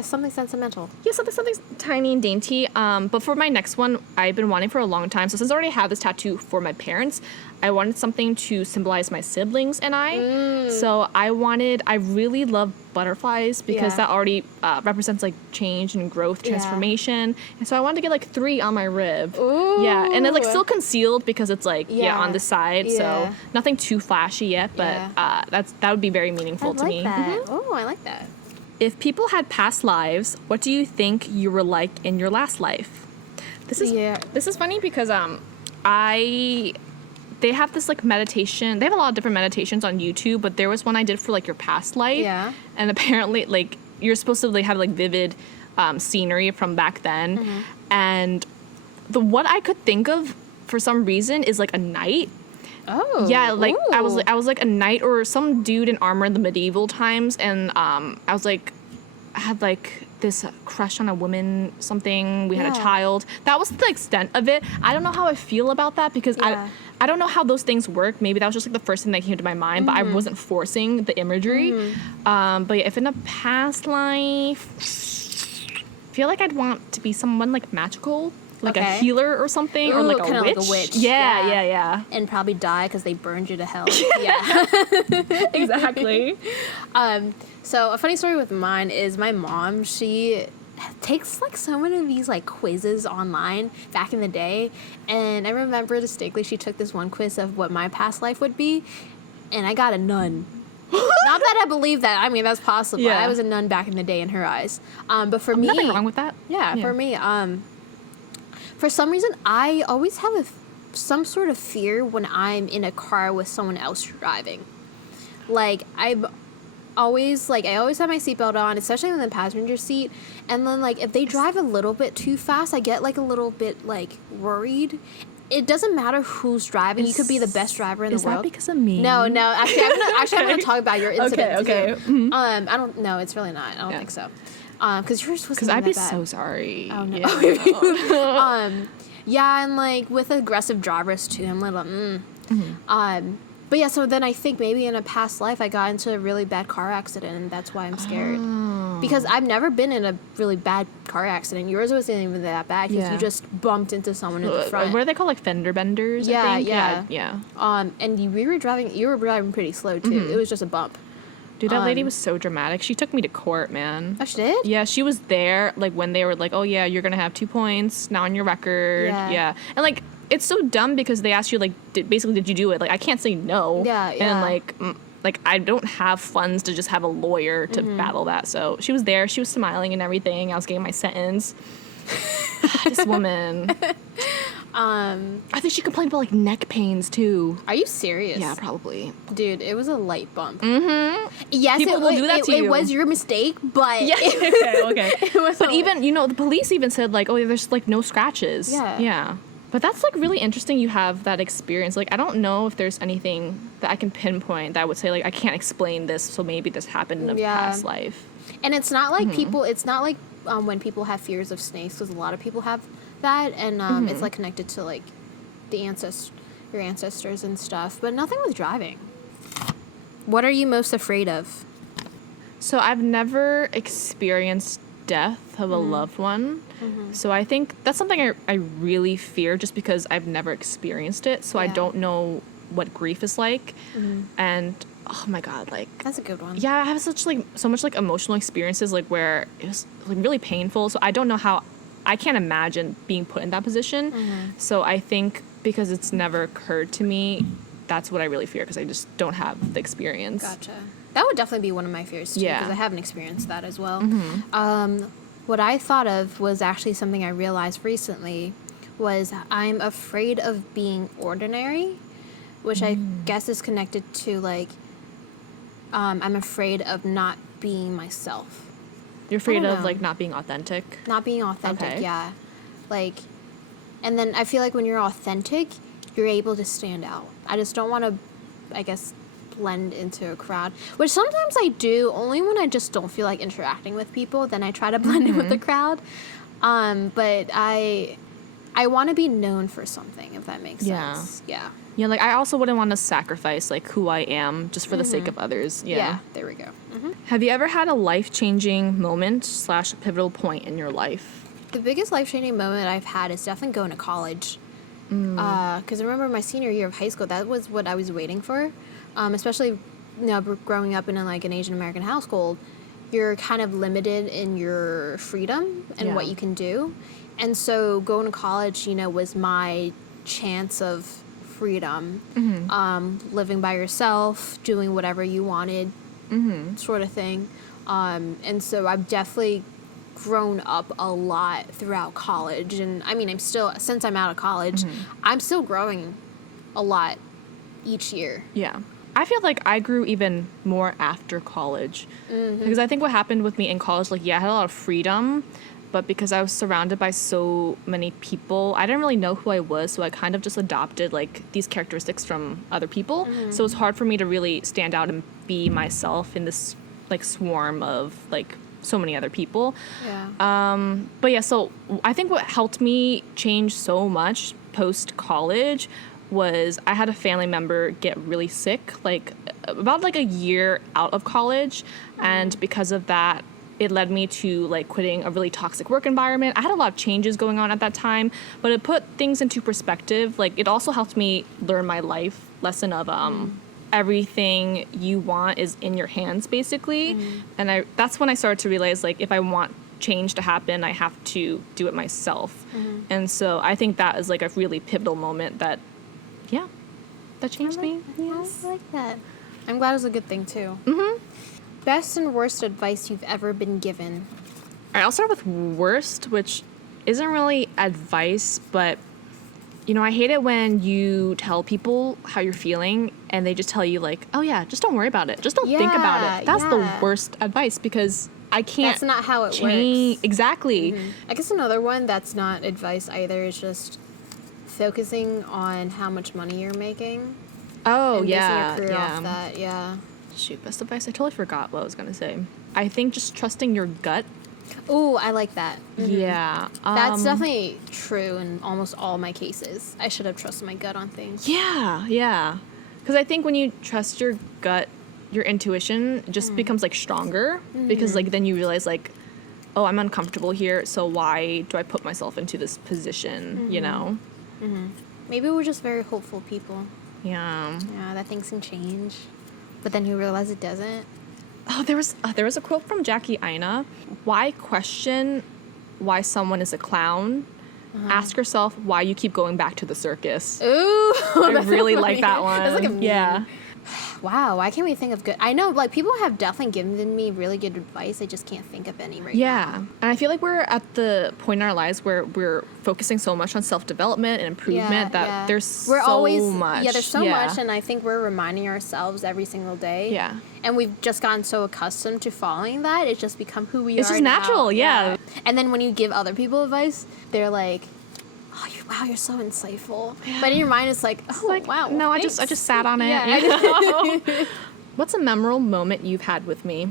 something sentimental. yeah, something tiny and dainty. But for my next one, I've been wanting for a long time. So since I already have this tattoo for my parents, I wanted something to symbolize my siblings and I. So I really love butterflies because that already represents, like, change and growth, transformation. And so I wanted to get, like, 3 on my rib. Ooh. Yeah, and it's, like, still concealed because it's, like, on the side. Yeah. So nothing too flashy yet, but that would be very meaningful to me. That. Oh, I like that. If people had past lives, what do you think you were like in your last life? This is funny because they have this, like, meditation. They have a lot of different meditations on YouTube, but there was one I did for, like, your past life. Yeah. And apparently, like, you're supposed to, like, have, like, vivid scenery from back then. And what I could think of for some reason is, like, a knight. Oh. Yeah, like, Ooh. I was like a knight or some dude in armor in the medieval times, and I had, like, this crush on a woman, something. We had a child. That was the extent of it. I don't know how I feel about that because I don't know how those things work. Maybe that was just, like, the first thing that came to my mind, but I wasn't forcing the imagery. But yeah, if in a past life, I feel like I'd want to be someone, like, magical. Like a healer or something, or like a witch. Like a witch. Yeah. And probably die because they burned you to hell. Yeah. Exactly. So a funny story with mine is my mom, she takes, like, so many of these, like, quizzes online back in the day, and I remember distinctly she took this one quiz of what my past life would be, and I got a nun. Not that I believe that. I mean, that's possible. Yeah. I was a nun back in the day in her eyes. But for me, nothing wrong with that. Yeah, for me, for some reason, I always have some sort of fear when I'm in a car with someone else driving. Like, I always have my seatbelt on, especially in the passenger seat. And then, like, if they drive a little bit too fast, I get, like, a little bit, like, worried. It doesn't matter who's driving. You could be the best driver in the world. Is that because of me? No. Actually, I'm gonna talk about your incident. Okay. Too. I don't. No, it's really not. I don't think so. Because yours was. Because I'd be so sorry. Oh no. Yeah. Yeah, and, like, with aggressive drivers too, I'm like, but yeah, so then I think maybe in a past life I got into a really bad car accident, and that's why I'm scared. Because I've never been in a really bad car accident. Yours wasn't even that bad because you just bumped into someone in the front. What are they called, like fender benders? Yeah, I think? yeah. And you were driving pretty slow too. It was just a bump. Dude, that lady was so dramatic. She took me to court, man. Oh, she did? Yeah, she was there, like, when they were like, oh, yeah, you're going to have 2 points now on your record. Yeah. And, like, it's so dumb because they ask you, like, did you do it? Like, I can't say no. Yeah. And, like, I don't have funds to just have a lawyer to battle that. So she was there. She was smiling and everything. I was getting my sentence. This woman. I think she complained about, like, neck pains, too. Are you serious? Yeah, probably. Dude, it was a light bump. Yes, People will do that to you. It was your mistake, but... Yeah, okay. But even, the police even said, like, oh, there's, like, no scratches. Yeah. But that's, like, really interesting you have that experience. Like, I don't know if there's anything that I can pinpoint that would say, like, I can't explain this, so maybe this happened in a past life. And it's not like it's not like when people have fears of snakes, because a lot of people have that, and it's, like, connected to, like, your ancestors and stuff, but nothing with driving. What are you most afraid of? So I've never experienced death of a loved one. So I think that's something I really fear just because I've never experienced it. So I don't know what grief is like. And oh my God, like that's a good one. Yeah, I have so much like emotional experiences like where it was like really painful. So I don't know how, I can't imagine being put in that position. So I think because it's never occurred to me, that's what I really fear because I just don't have the experience. Gotcha. That would definitely be one of my fears too, because I haven't experienced that as well. What I thought of was actually something I realized recently was I'm afraid of being ordinary, which I guess is connected to like I'm afraid of not being myself. You're afraid of like not being authentic? Not being authentic, Okay. yeah. Like, and then I feel like when you're authentic, you're able to stand out. I just don't want to, I guess, blend into a crowd, which sometimes I do, only when I just don't feel like interacting with people. Then I try to blend in with the crowd. But I want to be known for something, if that makes sense. Yeah. Yeah, like I also wouldn't want to sacrifice like who I am just for the sake of others. Yeah, there we go. Have you ever had a life-changing moment / pivotal point in your life? The biggest life-changing moment I've had is definitely going to college. Because I remember my senior year of high school, that was what I was waiting for. Especially, growing up in like an Asian American household, you're kind of limited in your freedom and what you can do. And so going to college, was my chance of freedom, living by yourself, doing whatever you wanted, sort of thing. And so I've definitely grown up a lot throughout college. And I mean, since I'm out of college, I'm still growing a lot each year. Yeah. I feel like I grew even more after college. Because I think what happened with me in college, like, I had a lot of freedom, but because I was surrounded by so many people, I didn't really know who I was, so I kind of just adopted, like, these characteristics from other people. So it's hard for me to really stand out and be myself in this, like, swarm of, like, so many other people. But yeah, so I think what helped me change so much post-college was I had a family member get really sick, like, about, like, a year out of college, and because of that, it led me to like quitting a really toxic work environment. I had a lot of changes going on at that time, but it put things into perspective. Like it also helped me learn my life lesson of everything you want is in your hands, basically. And that's when I started to realize like if I want change to happen, I have to do it myself. And so I think that is like a really pivotal moment that changed me. Yes, I like that. I'm glad it was a good thing too. Best and worst advice you've ever been given? All right, I'll start with worst, which isn't really advice, but, I hate it when you tell people how you're feeling and they just tell you, like, oh, yeah, just don't worry about it. Just don't think about it. That's the worst advice because I can't. That's not how it works. Exactly. I guess another one that's not advice either is just focusing on how much money you're making. Oh, and yeah. basing your career off that, Shoot, best advice. I totally forgot what I was going to say. I think just trusting your gut. Ooh, I like that. Yeah. That's definitely true in almost all my cases. I should have trusted my gut on things. Yeah. Because I think when you trust your gut, your intuition just becomes, like, stronger. Because, like, then you realize, like, oh, I'm uncomfortable here, so why do I put myself into this position, Maybe we're just very hopeful people. Yeah. Yeah, that things can change. But then you realize it doesn't. Oh, there was a quote from Jackie Aina. Why question why someone is a clown? Ask yourself why you keep going back to the circus. Ooh, I really like that one. That's like a meme. Yeah. Wow, why can't we think of good? I know, like, people have definitely given me really good advice. I just can't think of any right now. Yeah. And I feel like we're at the point in our lives where we're focusing so much on self-development and improvement that there's so much. Yeah, there's so much, and I think we're reminding ourselves every single day. Yeah. And we've just gotten so accustomed to folling that, it's just become who we are. It's just natural, now. yeah. And then when you give other people advice, they're like, oh, you're so insightful. Yeah. But in your mind, it's like, oh, like, wow. No, thanks. I just sat on it. Yeah. What's a memorable moment you've had with me?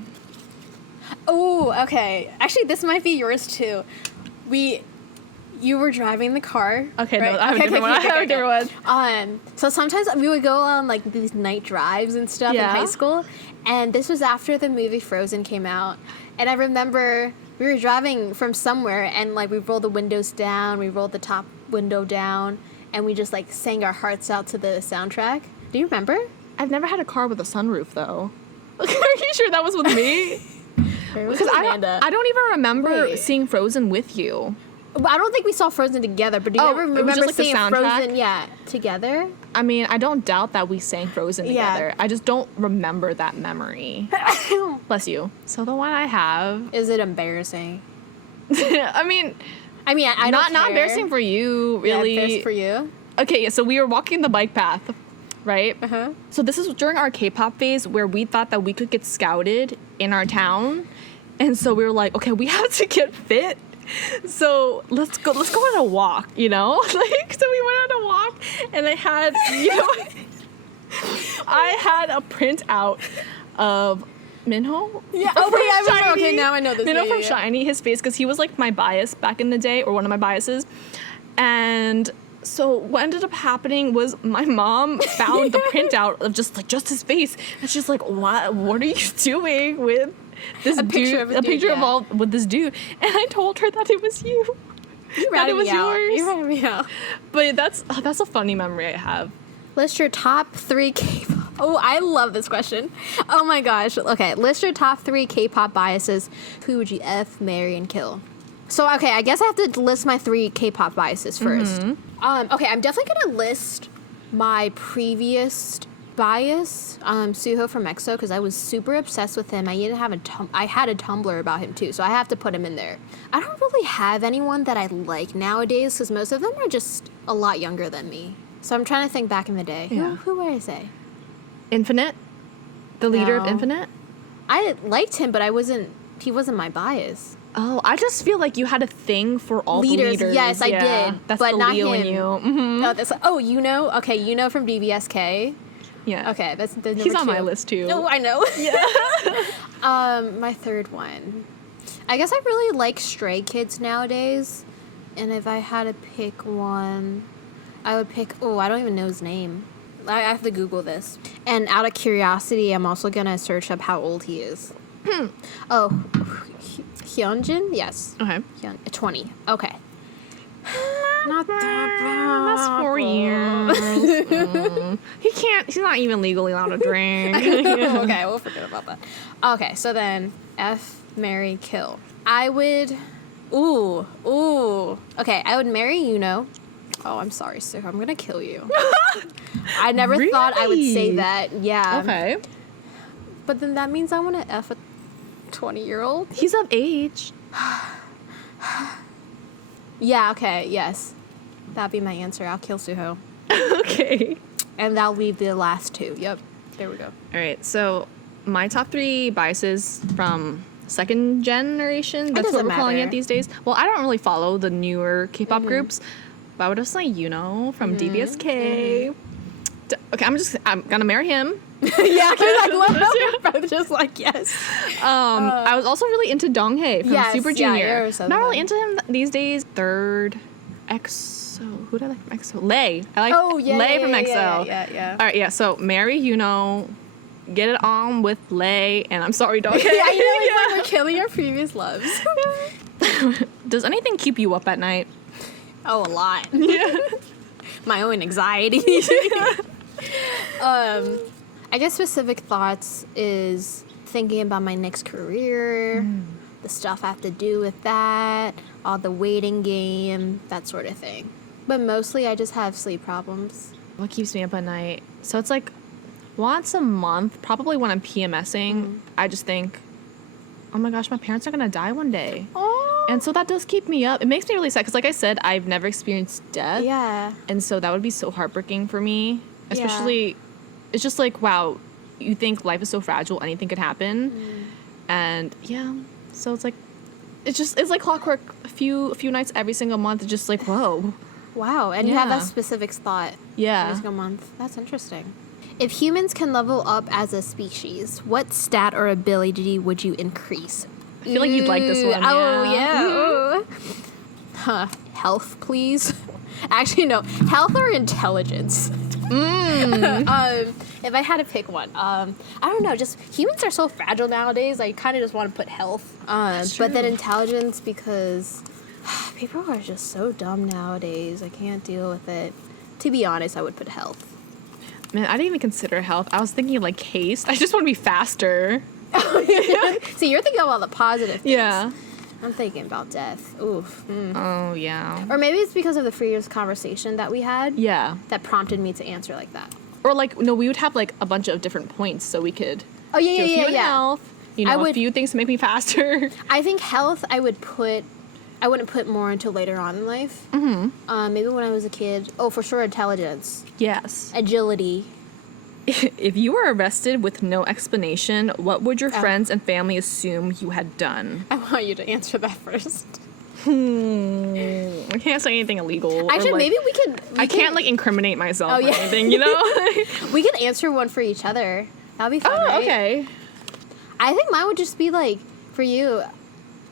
Oh, okay. Actually, this might be yours too. You were driving the car. Okay, right? no, I have a different one. So sometimes we would go on like these night drives and stuff in high school, and this was after the movie Frozen came out, and I remember We were driving from somewhere, and like we rolled the windows down, we rolled the top window down, and we just like sang our hearts out to the soundtrack. Do you remember? I've never had a car with a sunroof though. Are you sure that was with me? Because I don't even remember seeing Frozen with you. I don't think we saw Frozen together, but do you ever remember like seeing Frozen together? I mean, I don't doubt that we sang Frozen together. I just don't remember that memory. Bless you. So the one I have... Is it embarrassing? I mean, I don't not embarrassing for you, really. Yeah, embarrassing for you. Okay, so we were walking the bike path, right? Uh-huh. So this is during our K-pop phase where we thought that we could get scouted in our town. And so we were like, okay, we have to get fit. So let's go on a walk, you know? Like, so we went on a walk, and I had, I had a printout of Minho. Yeah. Oh wait, I remember. Okay, now I know this. Minho from Shiny, his face, because he was like my bias back in the day, or one of my biases. And so what ended up happening was my mom found the printout of just his face, and she's like, "What are you doing with this dude? A picture of all with this dude?" And I told her that it was you. That it was yours. You ratted me out. But that's a funny memory I have. List your top 3 K-pop. Oh, I love this question. Oh my gosh. Okay, list your top 3 K-pop biases. Who would you F, marry, and kill? So, okay, I guess I have to list my 3 K-pop biases first. Mm-hmm. Okay, I'm definitely gonna list my previous bias, Suho from EXO, because I was super obsessed with him. I even have I had a Tumblr about him too, so I have to put him in there. I don't really have anyone that I like nowadays, because most of them are just a lot younger than me. So I'm trying to think back in the day. Yeah. Who would I say? Infinite? The leader of Infinite? I liked him, but he wasn't my bias. Oh, I just feel like you had a thing for all leaders. The leaders. Yes, I did. That's but the not Leo him. in you. Mm-hmm. No, that's Yuno. Okay, Yuno from DBSK. Yeah. Okay, that's number He's 2. on my list too. Oh, I know. Yeah. My third one. I guess I really like Stray Kids nowadays. And if I had to pick one, I would pick... Oh, I don't even know his name. I have to Google this. And out of curiosity, I'm also going to search up how old he is. Oh, Hyunjin? Yes. Okay. 20. Okay. Not that bad. That's 4 years. He's not even legally allowed to drink. Okay, we'll forget about that. Okay, so then F, marry, kill. I would... Ooh. Okay, I would marry Yuno. Oh, I'm sorry, sir. I'm gonna kill you. I never thought I would say that. Yeah. Okay. But then that means I want to F a 20-year-old? He's of age. Yeah, okay, yes. That'd be my answer. I'll kill Suho. Okay. And that'll leave the last 2. Yep. There we go. All right, so my top 3 biases from second generation, that's what we're calling it these days. Well, I don't really follow the newer K-pop groups, but I would just say Yuno from DBSK. Okay, I'm gonna marry him. Yeah, I love that. Both just like, yes. I was also really into Donghae from Super Junior. Yeah, not really into him these days. Third, EXO. Who did I like from EXO? Lay. I like Lay from EXO. Yeah. All right, yeah. So marry Yuno, get it on with Lay, and I'm sorry, Donghae. I know, we're killing our previous loves. Does anything keep you up at night? Oh, a lot. Yeah. My own anxiety. I guess specific thoughts is thinking about my next career, the stuff I have to do with that, all the waiting game, that sort of thing. But mostly I just have sleep problems. What keeps me up at night? So it's like once a month, probably when I'm PMSing, I just think, oh my gosh, my parents are gonna die one day. Oh. And so that does keep me up. It makes me really sad because, like I said, I've never experienced death. Yeah. And so that would be so heartbreaking for me. Especially, it's just like, wow, you think life is so fragile, anything could happen. And yeah, so it's like, it's like clockwork. A few nights every single month. It's just like, whoa. Wow, and you have that specific thought every single month. That's interesting. If humans can level up as a species, what stat or ability would you increase? I feel like you'd like this one. Oh, yeah. Huh. Health, please. Actually, no. Health or intelligence? If I had to pick one, I don't know. Just humans are so fragile nowadays. I kind of just want to put health, but then intelligence because people are just so dumb nowadays. I can't deal with it. To be honest, I would put health. Man, I didn't even consider health. I was thinking like haste. I just want to be faster. See, you're thinking about the positive things. Yeah. I'm thinking about death. Oof. Oh, yeah. Or maybe it's because of the previous conversation that we had. Yeah. That prompted me to answer like that. Or like, no, we would have like a bunch of different points so we could do a few in health, a few things to make me faster. I think health I wouldn't put more until later on in life. Mm-hmm. Maybe when I was a kid. Oh, for sure, intelligence. Yes. Agility. If you were arrested with no explanation, what would your friends and family assume you had done? I want you to answer that first. I can't say anything illegal. Actually, maybe we could. I can't like incriminate myself or anything, you know? We could answer one for each other. That'd be fun, right? Okay. I think mine would just be like, for you,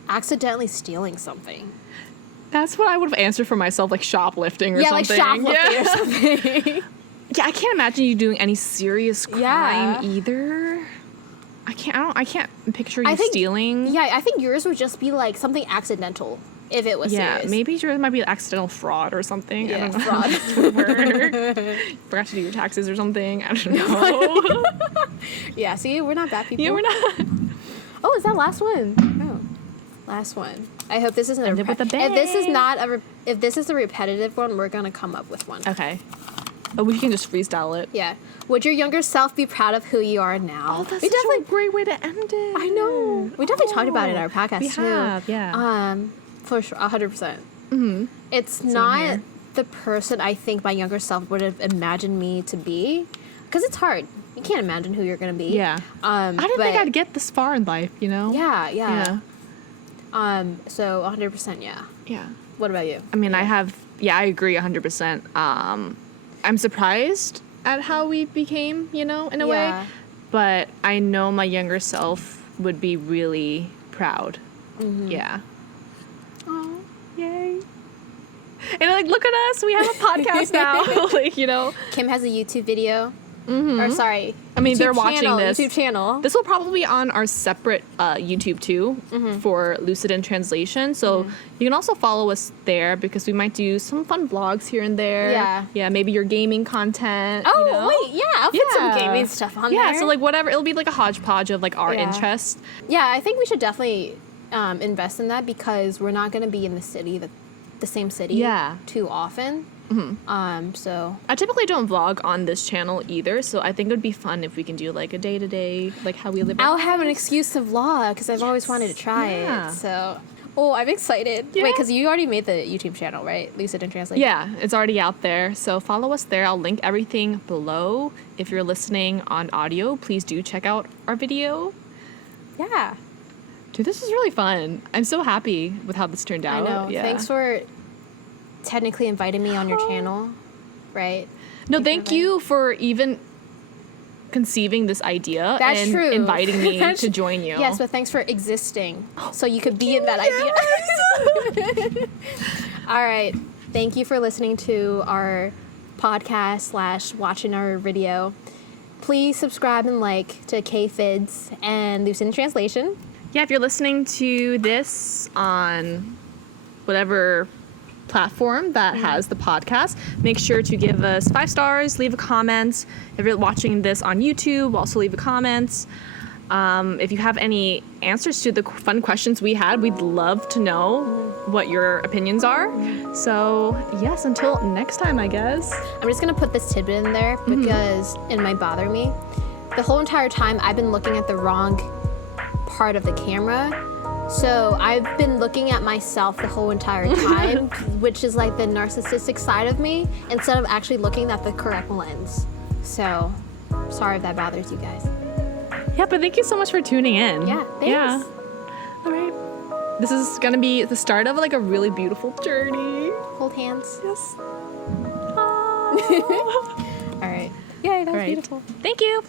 accidentally stealing something. That's what I would have answered for myself, like shoplifting or something. Yeah, like shoplifting or something. Yeah, I can't imagine you doing any serious crime either. I can't picture you stealing. Yeah, I think yours would just be like something accidental if it was serious. Yeah, maybe yours might be accidental fraud or something. Yeah, I don't know. fraud. Forgot to do your taxes or something. I don't know. Yeah, see, we're not bad people. Yeah, we're not. Oh, is that last one? Oh, last one. I hope this isn't if this is a repetitive one, we're gonna come up with one. Okay. Oh, we can just freestyle it. Yeah. Would your younger self be proud of who you are now? Oh, that's such a great way to end it. I know. We definitely talked about it in our podcast we too. Have, yeah. For sure, 100%. Mm-hmm. It's not the person I think my younger self would have imagined me to be, because it's hard. You can't imagine who you're gonna be. Yeah. I didn't think I'd get this far in life, you know? Yeah. So 100%, yeah. Yeah. What about you? I mean, I agree 100%. I'm surprised at how we became, in a way. But I know my younger self would be really proud. Mm-hmm. Yeah. Oh, yay. And like, look at us. We have a podcast now. Kim has a YouTube video. Mm-hmm. Or sorry. I mean, they're watching this. YouTube channel. This will probably be on our separate YouTube too for Lucid in Translation. So you can also follow us there because we might do some fun vlogs here and there. Yeah. Yeah, maybe your gaming content. Oh, wait, yeah. I'll put some gaming stuff on there. Yeah, so like whatever. It'll be like a hodgepodge of like our interests. Yeah, I think we should definitely invest in that because we're not going to be in the same city too often. Mm-hmm. So I typically don't vlog on this channel either, so I think it would be fun if we can do like a day-to-day, like how we live. I'll have an excuse to vlog because I've always wanted to try it. So, I'm excited. Yeah. Wait, because you already made the YouTube channel, right? Lucid in Translation. Yeah, it's already out there. So follow us there. I'll link everything below. If you're listening on audio, please do check out our video. Yeah. Dude, this is really fun. I'm so happy with how this turned out. I know. Yeah. Thanks for technically inviting me on your channel, right? No, thank you for even conceiving this idea and inviting me to join you. Yes, but thanks for existing so you could be in that idea. All right. Thank you for listening to our podcast / watching our video. Please subscribe and like to K-Fids and Lucid in Translation. Yeah, if you're listening to this on whatever platform that has the podcast, make sure to give us 5 stars, leave a comment. If you're watching this on YouTube, also leave a comment. If you have any answers to the fun questions we had, we'd love to know what your opinions are. So yes, until next time, I guess. I'm just gonna put this tidbit in there because it might bother me. The whole entire time I've been looking at the wrong part of the camera. So I've been looking at myself the whole entire time, which is like the narcissistic side of me, instead of actually looking at the correct lens. So sorry if that bothers you guys. Yeah, but thank you so much for tuning in. Yeah, thanks. Yeah. All right. This is going to be the start of like a really beautiful journey. Hold hands. Yes. All right. Yay, that was beautiful. Thank you.